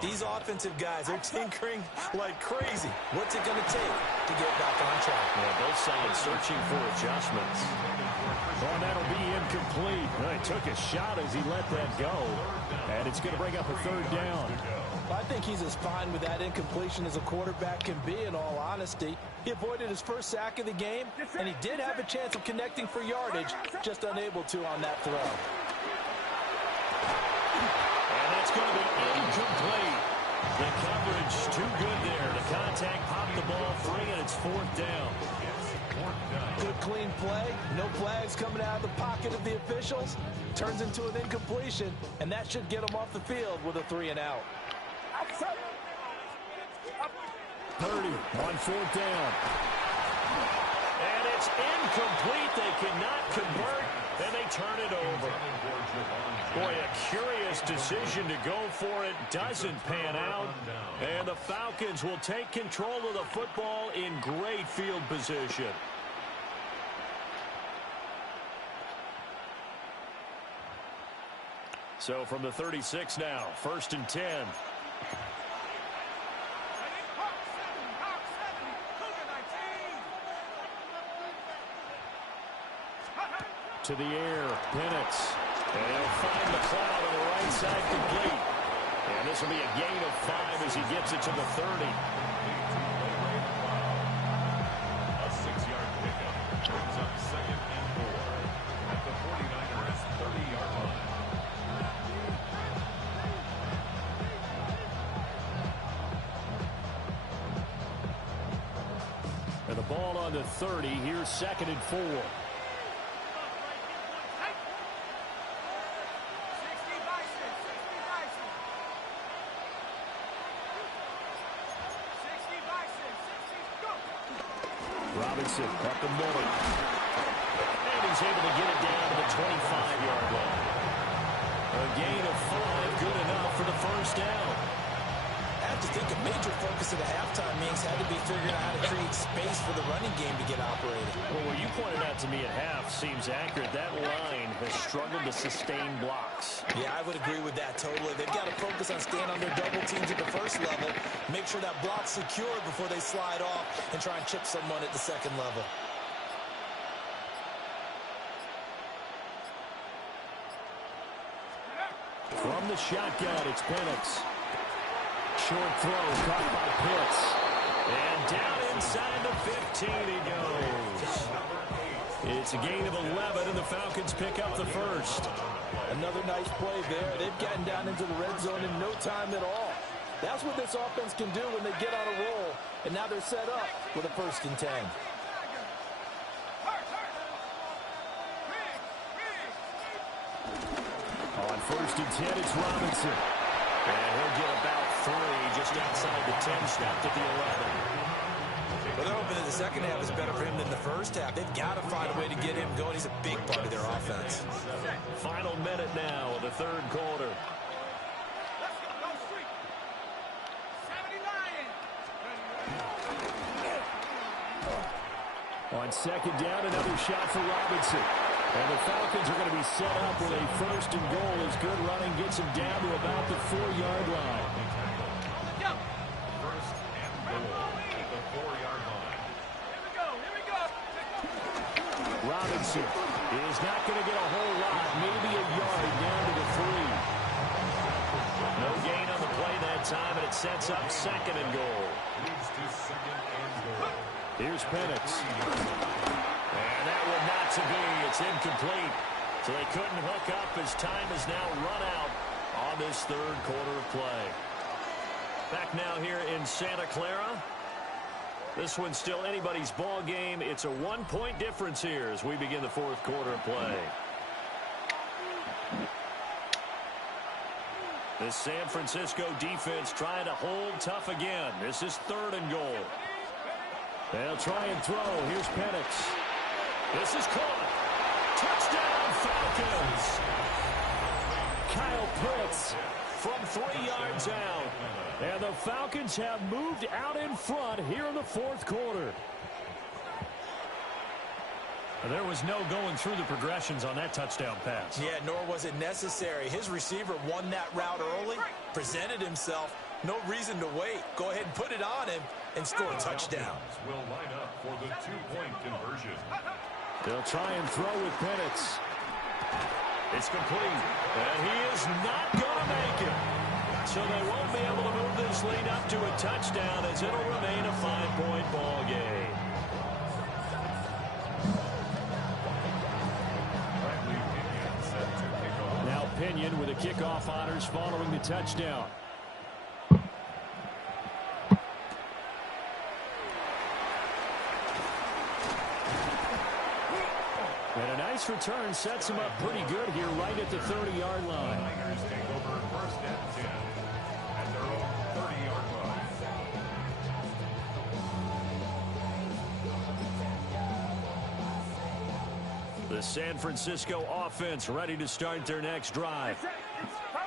These offensive guys are tinkering like crazy. What's it going to take to get back on track? Yeah, both sides searching for adjustments. Oh, that'll be incomplete. He took a shot as he let that go. And it's going to bring up a 3rd down. I think he's as fine with that incompletion as a quarterback can be, in all honesty. He avoided his first sack of the game, and he did have a chance of connecting for yardage, just unable to on that throw. And that's going to be incomplete. The coverage too good there. The contact popped the ball free, and it's 4th down. Good clean play. No flags coming out of the pocket of the officials. Turns into an incompletion, and that should get him off the field with a 3 and out. 30 on 4th down. And it's incomplete. They cannot convert, and they turn it over. Boy, a curious decision to go for it. Doesn't pan out. And the Falcons will take control of the football in great field position. So from the 36 now, 1st and 10. To the air, Penix. And he'll find the cloud on the right side complete. And this will be a gain of 5 as he gets it to the 30. A 6-yard pickup brings up 2nd and 4 at the 49ers 30-yard line. And the ball on the 30. Here's 2nd and 4. Robinson up the middle. And he's able to get it down to the 25-yard line. A gain of 5, good enough for the 1st down. I have to think a major focus of the halftime meetings had to be figuring out how to create space for the running game to get operated. Well, what you pointed out to me at half seems accurate. That line has struggled to sustain blocks. Yeah, I would agree with that totally. They've got to focus on staying on their double teams at the 1st level, make sure that block's secure before they slide off and try and chip someone at the 2nd level. From the shotgun, it's Penix. Short throw caught by Pitts. And down inside the 15 he goes. It's a gain of 11, and the Falcons pick up the 1st. Another nice play there. They've gotten down into the red zone in no time at all. That's what this offense can do when they get on a roll. And now they're set up with a 1st and 10. On 1st and 10, it's Robinson. And he'll get about 3 just outside the 10, snapped at the 11. Well, they're hoping that the 2nd half is better for him than the 1st half. They've got to find a way to get him going. He's a big part of their offense. Final minute now of the 3rd quarter. On 2nd down, another shot for Robinson. And the Falcons are going to be set up with a first and goal as good running gets them down to about the 4-yard line. First and goal at the 4-yard line. Here we go. Robinson is not going to get a whole lot, maybe a yard down to the 3. No gain on the play that time, and it sets up second and goal. Moves to second and goal. Here's Penix. And that one not to be. It's incomplete. So they couldn't hook up as time has now run out on this third quarter of play. Back now here in Santa Clara. This one's still anybody's ball game. It's a 1-point difference here as we begin the fourth quarter of play. This San Francisco defense trying to hold tough again. This is third and goal. They'll try and throw. Here's Penix. This is caught. Touchdown, Falcons. Kyle Pitts from 3 yards out. And the Falcons have moved out in front here in the fourth quarter. There was no going through the progressions on that touchdown pass. Yeah, nor was it necessary. His receiver won that route early, presented himself. No reason to wait. Go ahead and put it on him and score a touchdown. Will line up for the 2-point conversion. They'll try and throw with Penix. It's complete. And he is not going to make it. So they won't be able to move this lead up to a touchdown as it'll remain a 5-point ball game. Now Pinion with the kickoff honors following the touchdown. And a nice return sets him up pretty good here right at the 30-yard line. Tigers take over first and 10 at their own 30-yard line. The San Francisco offense ready to start their next drive.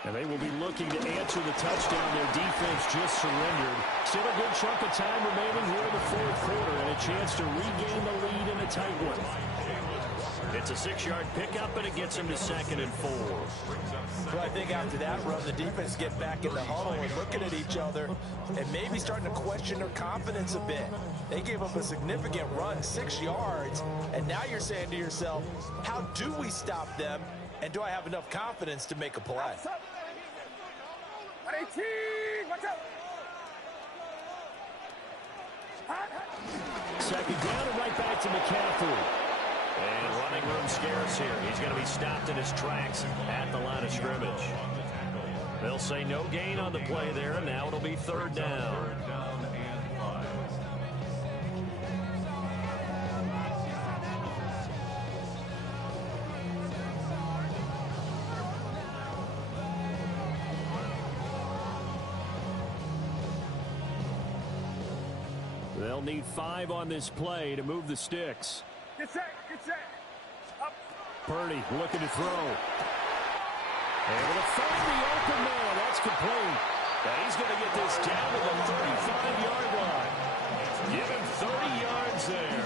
And they will be looking to answer the touchdown their defense just surrendered. Still a good chunk of time remaining here in the fourth quarter and a chance to regain the lead in a tight one. It's a 6-yard pickup, and it gets him to 2nd and 4. Well, I think after that run, the defense get back in the huddle and looking at each other and maybe starting to question their confidence a bit. They gave up a significant run, 6 yards, and now you're saying to yourself, how do we stop them, and do I have enough confidence to make a play? 18, watch out. Second down and right back to McCaffrey. And running room scarce here. He's going to be stopped in his tracks at the line of scrimmage. They'll say no gain on the play there, and now it'll be third down. They'll need 5 on this play to move the sticks. Get set. Up. Purdy looking to throw. Able to find the open man. That's complete. And he's going to get this down to the 35-yard line. Give him 30 yards there.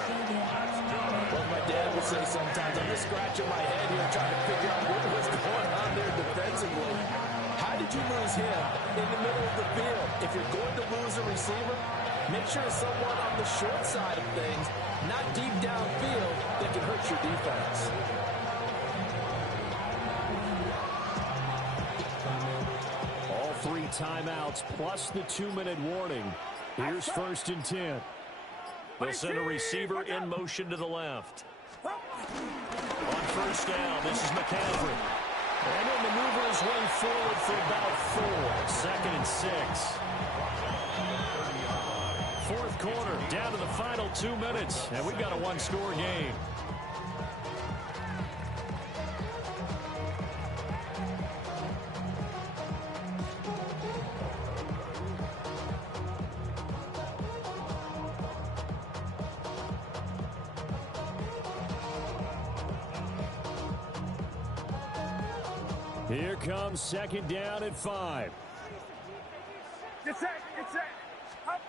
Well, my dad would say sometimes, I'm just scratching my head here trying to figure out what was going on there defensively. How did you lose him in the middle of the field? If you're going to lose a receiver, make sure it's someone on the short side of things, not deep downfield, that can hurt your defense. All 3 timeouts plus the 2-minute warning. Here's first and 10. They'll send a receiver in motion to the left. On first down, this is McCaffrey. And he'll maneuver his way forward for about 4. 2nd and 6. Fourth quarter, down to the final 2 minutes, and we've got a 1-score game. Here comes second down and 5. Get set. Up.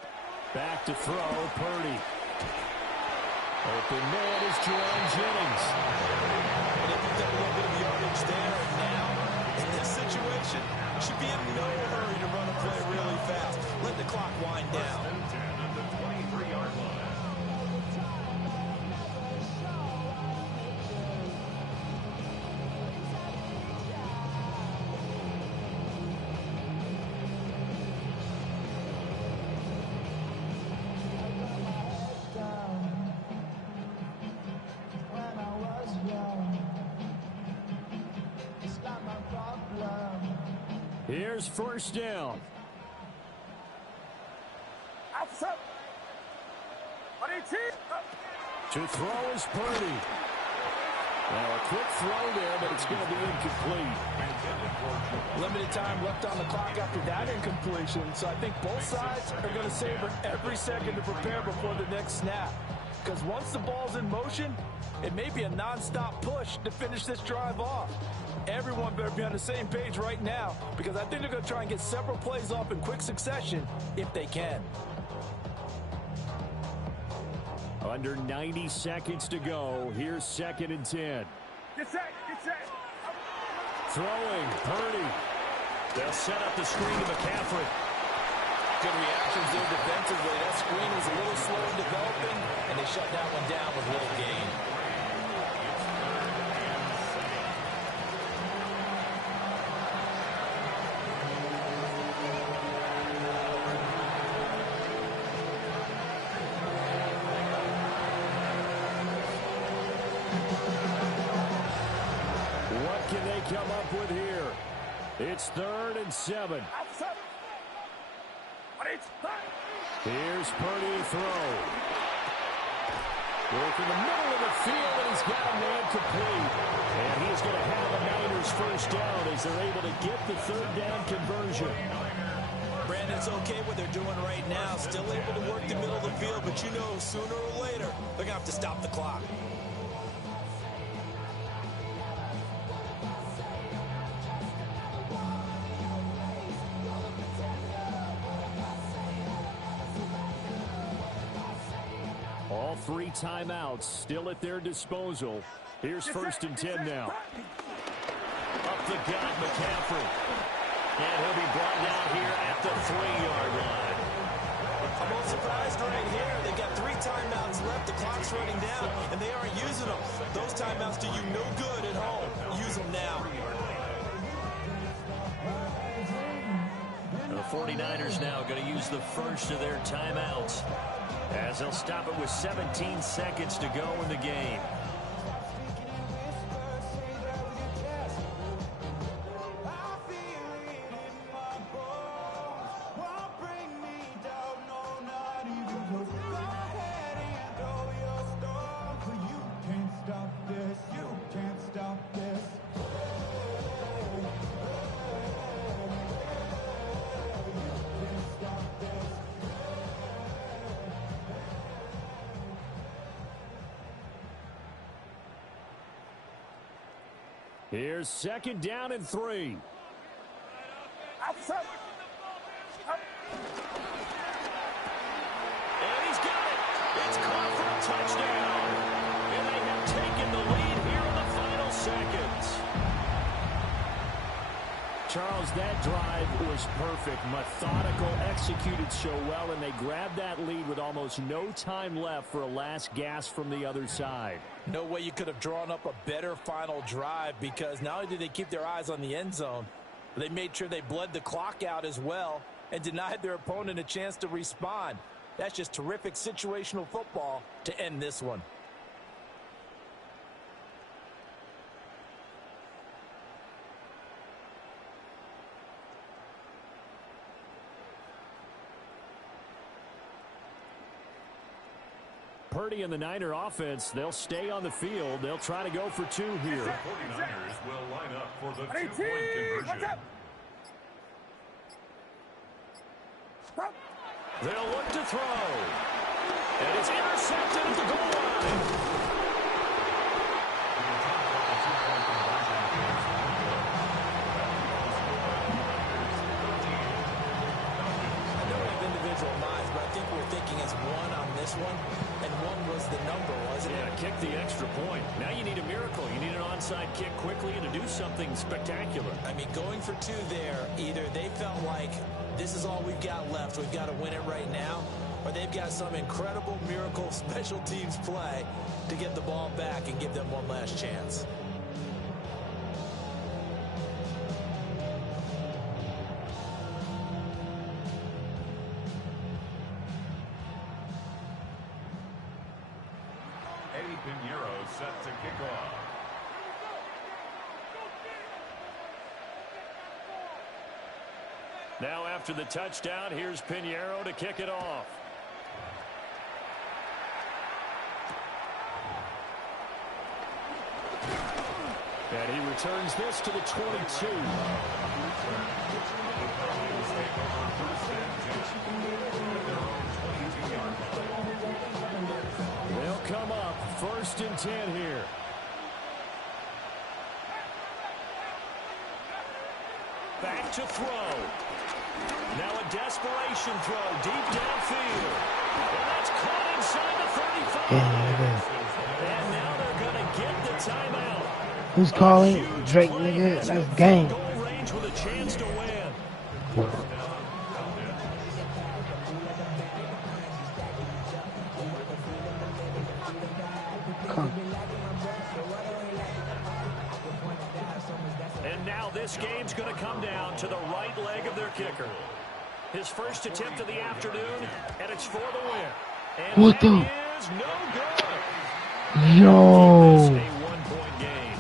Back to throw, Purdy. Open man is Jerome Jennings. Here's first down. To throw is Purdy. Now a quick throw there, but it's going to be incomplete. Limited time left on the clock after that incompletion, so I think both sides are going to savor every second to prepare before the next snap. Because once the ball's in motion, it may be a non-stop push to finish this drive off. Everyone better be on the same page right now, because I think they're going to try and get several plays off in quick succession if they can. Under 90 seconds to go. Here's 2nd and 10. Get set, get set. Throwing, Purdy. They'll set up the screen to McCaffrey. Good reactions there defensively. That screen was a little slow in developing, and they shut that one down with little gain. What can they come up with here? It's 3rd and 7. Here's Purdy to throw. Working the middle of the field, and he's got a man complete. And he's going to have a Niners first down as they're able to get the 3rd down conversion. Brandon, it's okay what they're doing right now. Still able to work the middle of the field, but you know sooner or later they're going to have to stop the clock. All 3 timeouts still at their disposal. Here's 1st and 10 now. Up the gut, McCaffrey. And he'll be brought down here at the 3-yard line. I'm a little surprised right here. They got 3 timeouts left. The clock's running down, and they aren't using them. Those timeouts do you no good at home. Use them now. The 49ers now going to use the first of their timeouts, as they'll stop it with 17 seconds to go in the game. Here's 2nd down and 3. And he's got it. It's caught for a touchdown. And they have taken the lead here in the final seconds. Charles, that drive was perfect. Methodical, executed so well, and they grabbed that lead with almost no time left for a last gasp from the other side. No way you could have drawn up a better final drive, because not only did they keep their eyes on the end zone, but they made sure they bled the clock out as well and denied their opponent a chance to respond. That's just terrific situational football to end this one. Purdy and the Niner offense, they'll stay on the field. They'll try to go for 2 here. The 49ers will line up for the 2-point conversion. They'll look to throw. And it's intercepted at the goal line. I know we have individual minds, but I think we're thinking it's 1 on this one, and 1 was the number, wasn't it? Yeah, kick the extra point. Now you need a miracle. You need an onside kick quickly and to do something spectacular. I mean, going for 2 there, either they felt like this is all we've got left, we've got to win it right now, or they've got some incredible miracle special teams play to get the ball back and give them one last chance. Set to kick off. Now after the touchdown, here's Pinheiro to kick it off. And he returns this to the 22. They'll come up 1st and 10 here. Back to throw. Now a desperation throw deep downfield. And that's caught inside the 35. And now they're going to get the timeout. Who's calling? Drake, nigga. That's game. Goal range with a chance to win. Come. And now this game's going to come down to the right leg of their kicker. His first attempt of the afternoon, and it's for the win. And what the? Is no good. Yo. A 1-point game.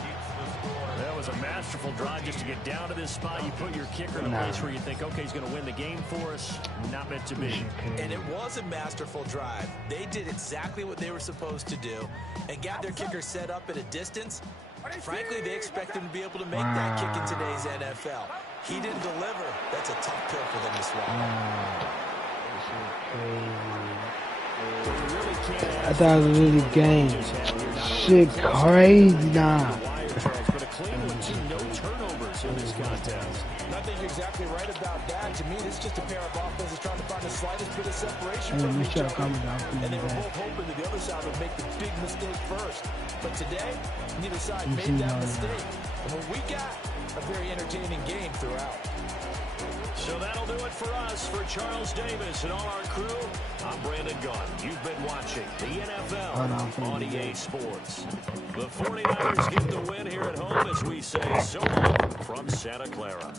That was a masterful drive just to get down to this spot. You put your kicker in a place where you think, okay, he's going to win the game for us. Not meant to be. And it was a masterful drive. They did exactly what they were supposed to do and got their kicker set up at a distance. Frankly, they expect him to be able to make that kick in today's NFL. He didn't deliver. That's a tough pill for them to swallow. I thought it was really game. Shit crazy now. But a clean one, too. No turnovers in this contest. And I think you're exactly right about that. To me, this is just a pair of offenses trying to find the slightest bit of separation from each other. And they were both hoping that the other side would make the big mistake first. But today, neither side made that mistake. And what we got, a very entertaining game throughout. So that'll do it for us. For Charles Davis and all our crew, I'm Brandon Gunn. You've been watching the NFL on EA Sports. The 49ers get the win here at home as we say so long from Santa Clara.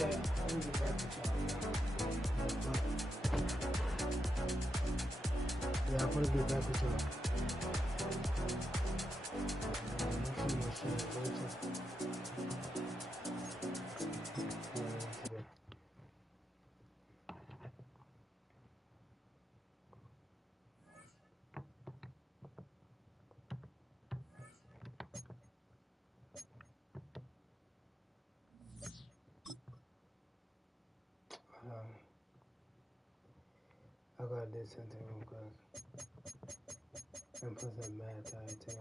Yeah, I'm gonna get back with y'all. I gotta do something real quick. And put some mad tired too.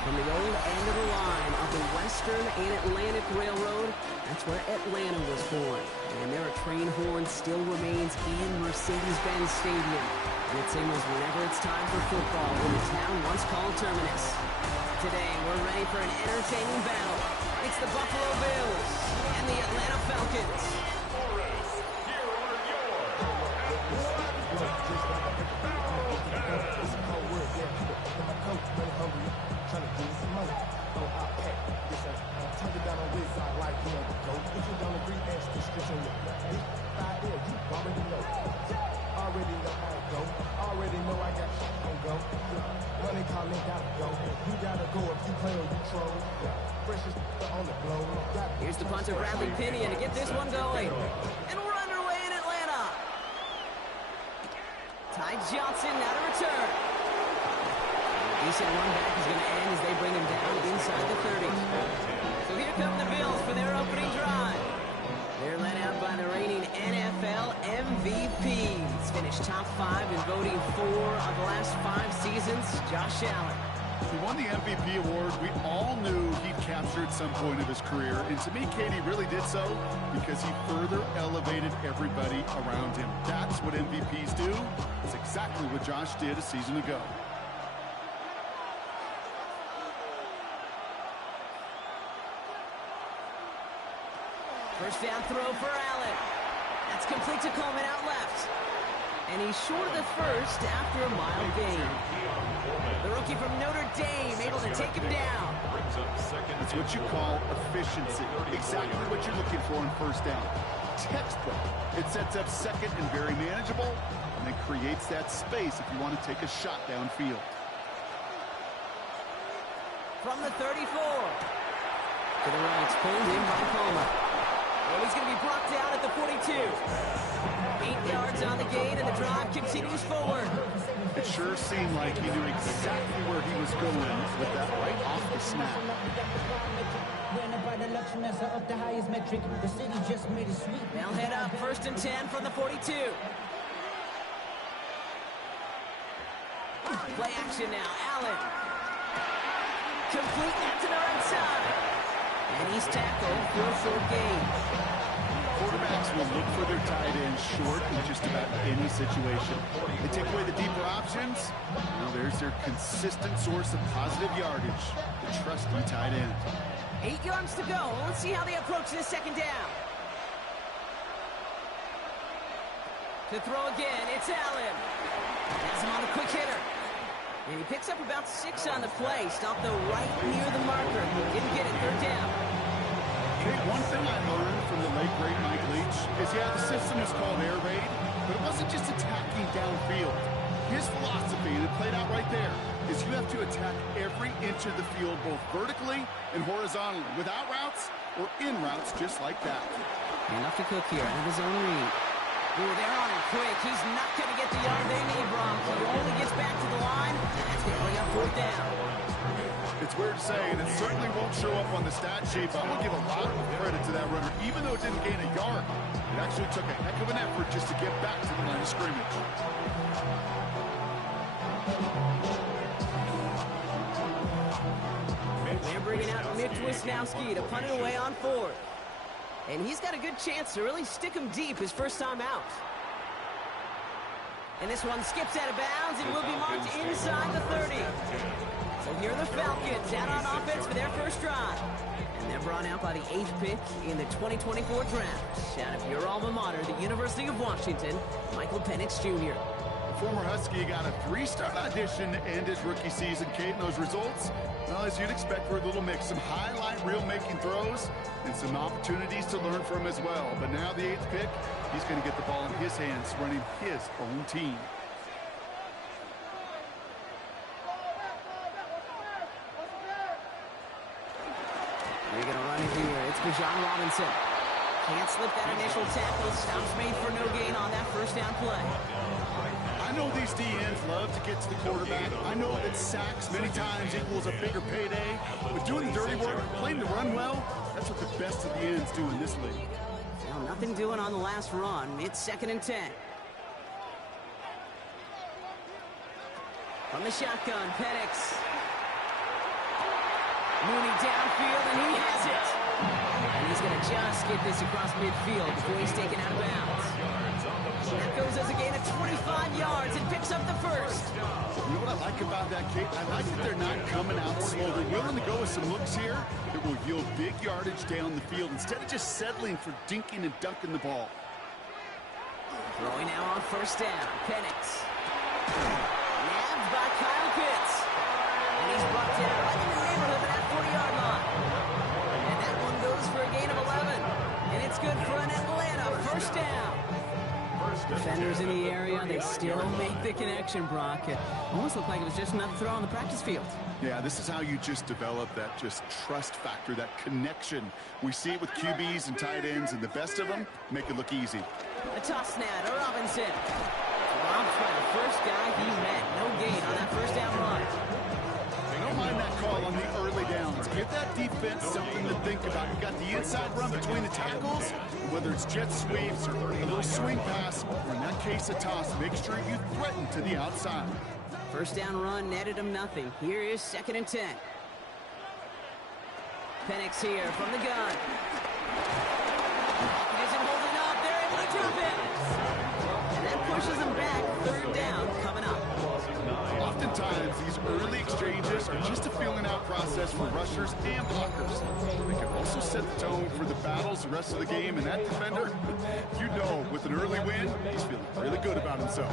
From the old end of the line of the Western and Atlantic Railroad, that's where Atlanta was born. And there a train horn still remains in Mercedes-Benz Stadium. And it signals whenever it's time for football in the town once called Terminus. Today, we're ready for an entertaining battle. It's the Buffalo Bills and the Atlanta Falcons. Trying to get some money. Oh, I'll pack this up. Turn it down on this side like you know the go. If you don't agree, ask the stretch on your hey, 5 there, you already know. Already know how it go. Already know I got shit on go. Money calling, gotta go. You gotta go if you play or you troll. Precious on the blow. Here's the punter, Bradley Pinion, to get this one going. And we're underway in Atlanta. Ty Johnson now to return. Decent run back is going to end as they bring him down inside the 30. So here come the Bills for their opening drive. They're led out by the reigning NFL MVPs. Finished top 5 in voting 4 of the last 5 seasons, Josh Allen. He won the MVP award. We all knew he'd capture at some point of his career. And to me, Katie really did so because he further elevated everybody around him. That's what MVPs do. It's exactly what Josh did a season ago. First down throw for Allen. That's complete to Coleman out left. And he's short of the first after a mild gain. The rookie from Notre Dame able to take him down. It's what you call efficiency. Exactly what you're looking for in first down. Textbook. It sets up second and very manageable, and then creates that space if you want to take a shot downfield. From the 34. To the right, pulled in by Coleman. Well, he's going to be brought down at the 42. 8 yards on the gain, and the drive continues forward. It sure seemed like he knew exactly where he was going with that right off the snap. They'll head up, 1st and 10 from the 42. Play action now, Allen. Complete that to the right side. And he's tackled for a full gain. Quarterbacks will look for their tight end short in just about any situation. They take away the deeper options. Now there's their consistent source of positive yardage, the trusty tight end. 8 yards to go. Let's see how they approach this second down. To throw again, it's Allen. Has him on the quick hitter. And he picks up about 6 on the play. Stopped though right near the marker. Didn't get it, 3rd down. One thing I learned from the late great Mike Leach is, yeah, the system is called air raid, but it wasn't just attacking downfield. the field. His philosophy, and it played out right there, is you have to attack every inch of the field, both vertically and horizontally, without routes or in routes just like that. Enough to cook here, into the zone read. Ooh, they're on him quick. He's not going to get the yard they need, Bronk. He only gets back to the line, and that's going to bring up fourth down. It's weird to say, and it certainly won't show up on the stat sheet, but I'm going to give a lot of credit to that runner. Even though it didn't gain a yard, it actually took a heck of an effort just to get back to the line of scrimmage. They're bringing out Mitch Wisnowski to punt it away on fourth. And he's got a good chance to really stick him deep his first time out. And this one skips out of bounds and will be marked inside the 30. So here are the Falcons out on offense for their first drive. And they're brought out by the 8th pick in the 2024 draft. Out of your alma mater, the University of Washington, Michael Penix Jr. The former Husky got a 3-start audition to end his rookie season. Kate, and those results, well, as you'd expect, were a little mix. Some highlight reel making throws and some opportunities to learn from as well. But now the 8th pick, he's going to get the ball in his hands, running his own team. They're going to run it here. It's Bijan Robinson. Can't slip that initial tackle. Stops made for no gain on that first down play. I know these DNs love to get to the quarterback. I know that sacks many times equals a bigger payday. But doing the dirty work, playing the run well, that's what the best of the ends do in this league. Well, nothing doing on the last run. It's 2nd and 10. From the shotgun, Penix. Mooney downfield, and he has it. And he's going to just get this across midfield before he's taken out of bounds. That goes as a gain of 25 yards and picks up the first. You know what I like about that, Kate? I like that they're not coming out slow. They're willing to go with some looks here that will yield big yardage down the field instead of just settling for dinking and dunking the ball. Throwing now on first down. Penix. Nabbed by Kyle Pitts. And he's brought down right in the neighborhood of that 40-yard line. And that one goes for a gain of 11. And it's good for an Atlanta first down. Defenders in the area, they still make the connection, Brock. It almost looked like it was just another throw on the practice field. Yeah, this is how you just develop that just trust factor, that connection. We see it with QBs and tight ends, and the best of them make it look easy. A toss snap to Robinson. Robbed by the first guy he met. No gain on that first down run. Don't mind that call on the early downs. Give that defense something to think about. You've got the inside run between the tackles, whether it's jet sweeps or a little swing pass, or in that case a toss. Make sure you threaten to the outside. First down run netted him nothing. Here is 2nd and 10. Penix here from the gun. He isn't holding up. They're able to drop it. And that pushes him back. 3rd down coming up. Oftentimes, these early exchanges are just a feeling out process for rushers and blockers. They can also set the tone for the battles the rest of the game, and that defender, you know, with an early win, he's feeling really good about himself.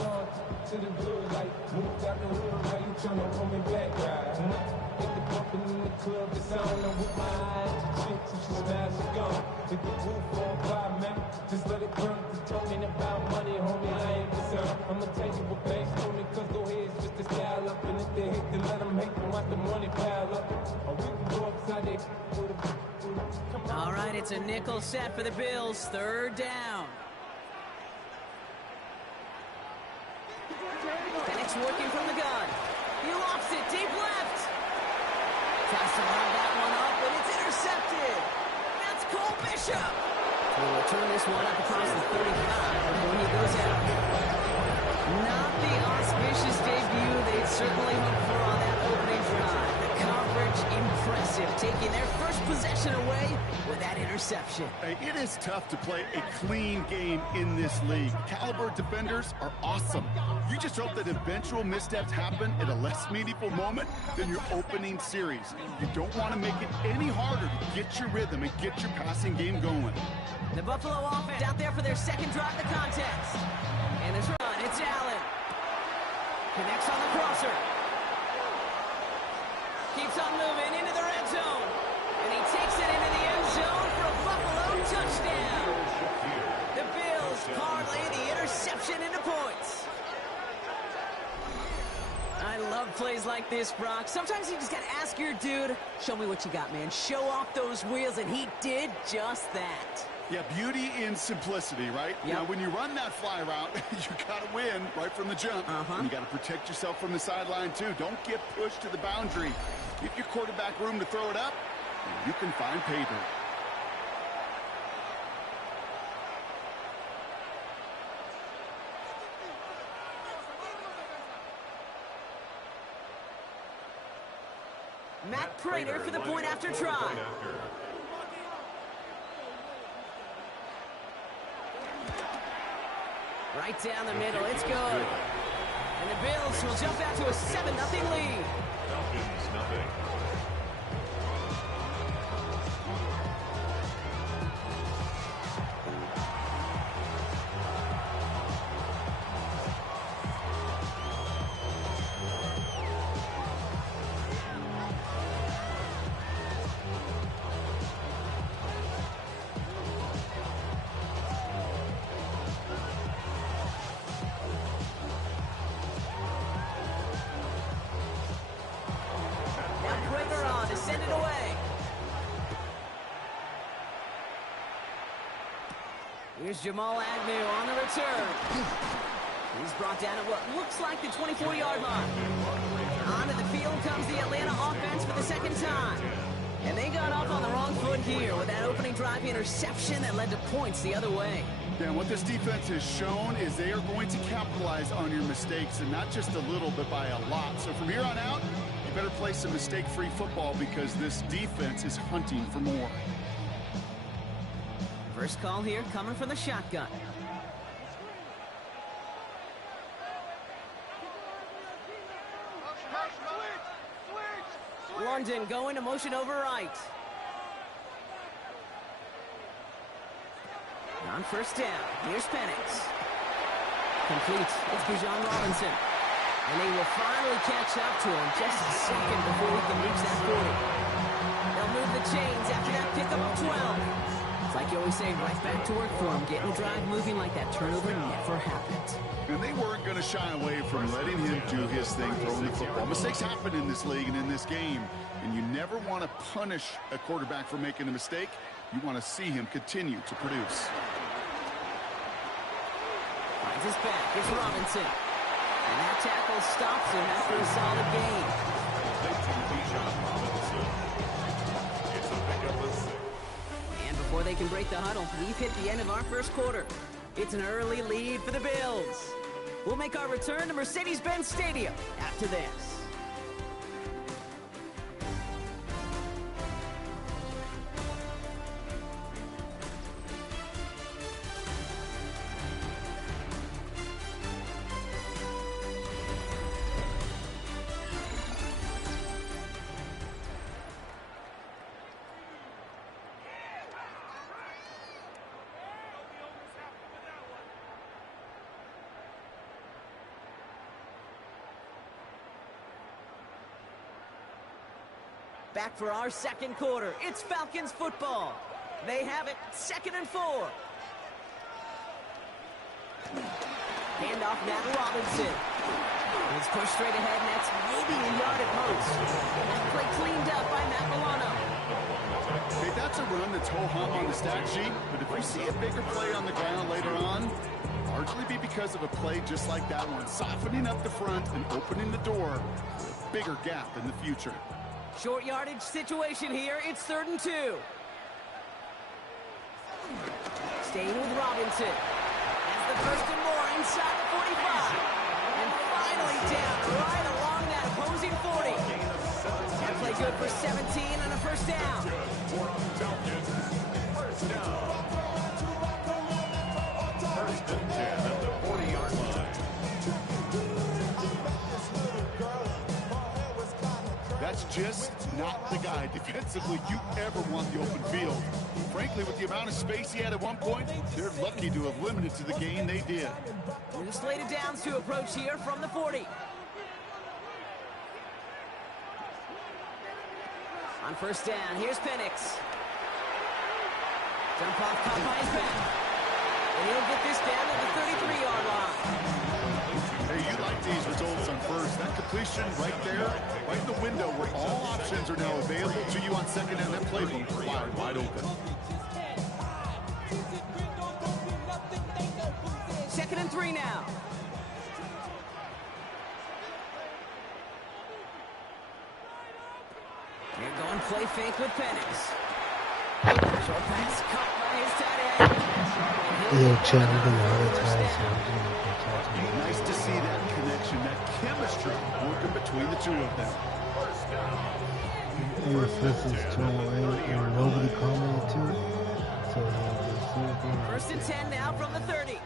Just let it burn, talking about money, homie, I ain't concerned. I'ma tell you what banks told me, cause go ahead, switch the style up. And if they hate, then let them hate, them watch the money pile up. Or we can go upside it. All right, it's a nickel set for the Bills. 3rd down. Penix working from the gun. He lofts it deep left. Tries to run that one up, but it's intercepted. That's Cole Bishop. He'll return this one up across the 35 before he goes out. Not the auspicious debut they'd certainly hoped for on that opening drive. The coverage impressive, taking their first possession away with that interception. Hey, it is tough to play a clean game in this league. Caliber defenders are awesome. You just hope that eventual missteps happen at a less meaningful moment than your opening series. You don't want to make it any harder to get your rhythm and get your passing game going. The Buffalo offense out there for their 2nd drive of the contest. And it's run. It's Allen. Connects on the crosser. Keeps on moving into the red zone. And he takes it into the end zone for a Buffalo touchdown. The Bills parlay the interception into points. plays like this, Brock. Sometimes you just got to ask your dude, show me what you got, man. Show off those wheels, and he did just that. Yeah, beauty in simplicity, right? Yep. Now, when you run that fly route, you got to win right from the jump. And you got to protect yourself from the sideline, too. Don't get pushed to the boundary. Give your quarterback room to throw it up, and you can find pay dirt. Matt Prater for the point after try. Right down the middle, it's good. And the Bills will jump out to a 7-0 lead. Falcons, nothing. Here's Jamal Agnew on the return. He's brought down at what looks like the 24-yard line. Onto the field comes the Atlanta offense for the second time. And they got off on the wrong foot here with that opening drive interception that led to points the other way. Yeah, what this defense has shown is they are going to capitalize on your mistakes, and not just a little, but by a lot. So from here on out, you better play some mistake-free football because this defense is hunting for more. First call here coming from the shotgun. London going to motion over right. On first down, here's Penix. Complete, it's Bijan Robinson. And they will finally catch up to him just a second before he can reach that 40. They'll move the chains after that pickup of 12. It's like you always say, right back to work for him, getting the drive moving like that turnover never happened. And they weren't going to shy away from letting him do his thing, throwing the football. Mistakes happen in this league and in this game, and you never want to punish a quarterback for making a mistake. You want to see him continue to produce. Finds his back, it's Robinson. And that tackle stops him after a solid gain. And before they can break the huddle, we've hit the end of our first quarter. It's an early lead for the Bills. We'll make our return to Mercedes-Benz Stadium after this. Back for our second quarter. It's Falcons football. They have it, 2nd and 4. Hand off Matt Robinson. He's pushed straight ahead, and that's maybe a yard at most. That play cleaned up by Matt Milano. Okay, that's a run that's ho-hum on the stat sheet, but if we see a bigger play on the ground later on, largely be because of a play just like that one, softening up the front and opening the door for a bigger gap in the future. Short yardage situation here. It's 3rd and 2. Staying with Robinson. As the 1st and more inside the 45. And finally down right along that opposing 40. That play good for 17 and a first down. First down. 1st and 10 at the 40-yard line. That's just not the guy defensively you ever want the open field. Frankly, with the amount of space he had at one point, they're lucky to have limited to the gain they did. New slated downs to approach here from the 40. On first down, here's Penix. Jump off caught by his back. And he'll get this down to the 33-yard line. Hey, you like these results on first. That could completion right there, right in the window where all options are now available to you on second down. That playbook wide open. 2nd and 3 now. They're going play fake with Penix. Short pass caught by his tight end. Yo, Chad, I'm gonna advertise. Nice to see that connection, that chemistry working between the two of them. And the fifth is 2 and nobody commented to it. So, First and 10 now from the 30.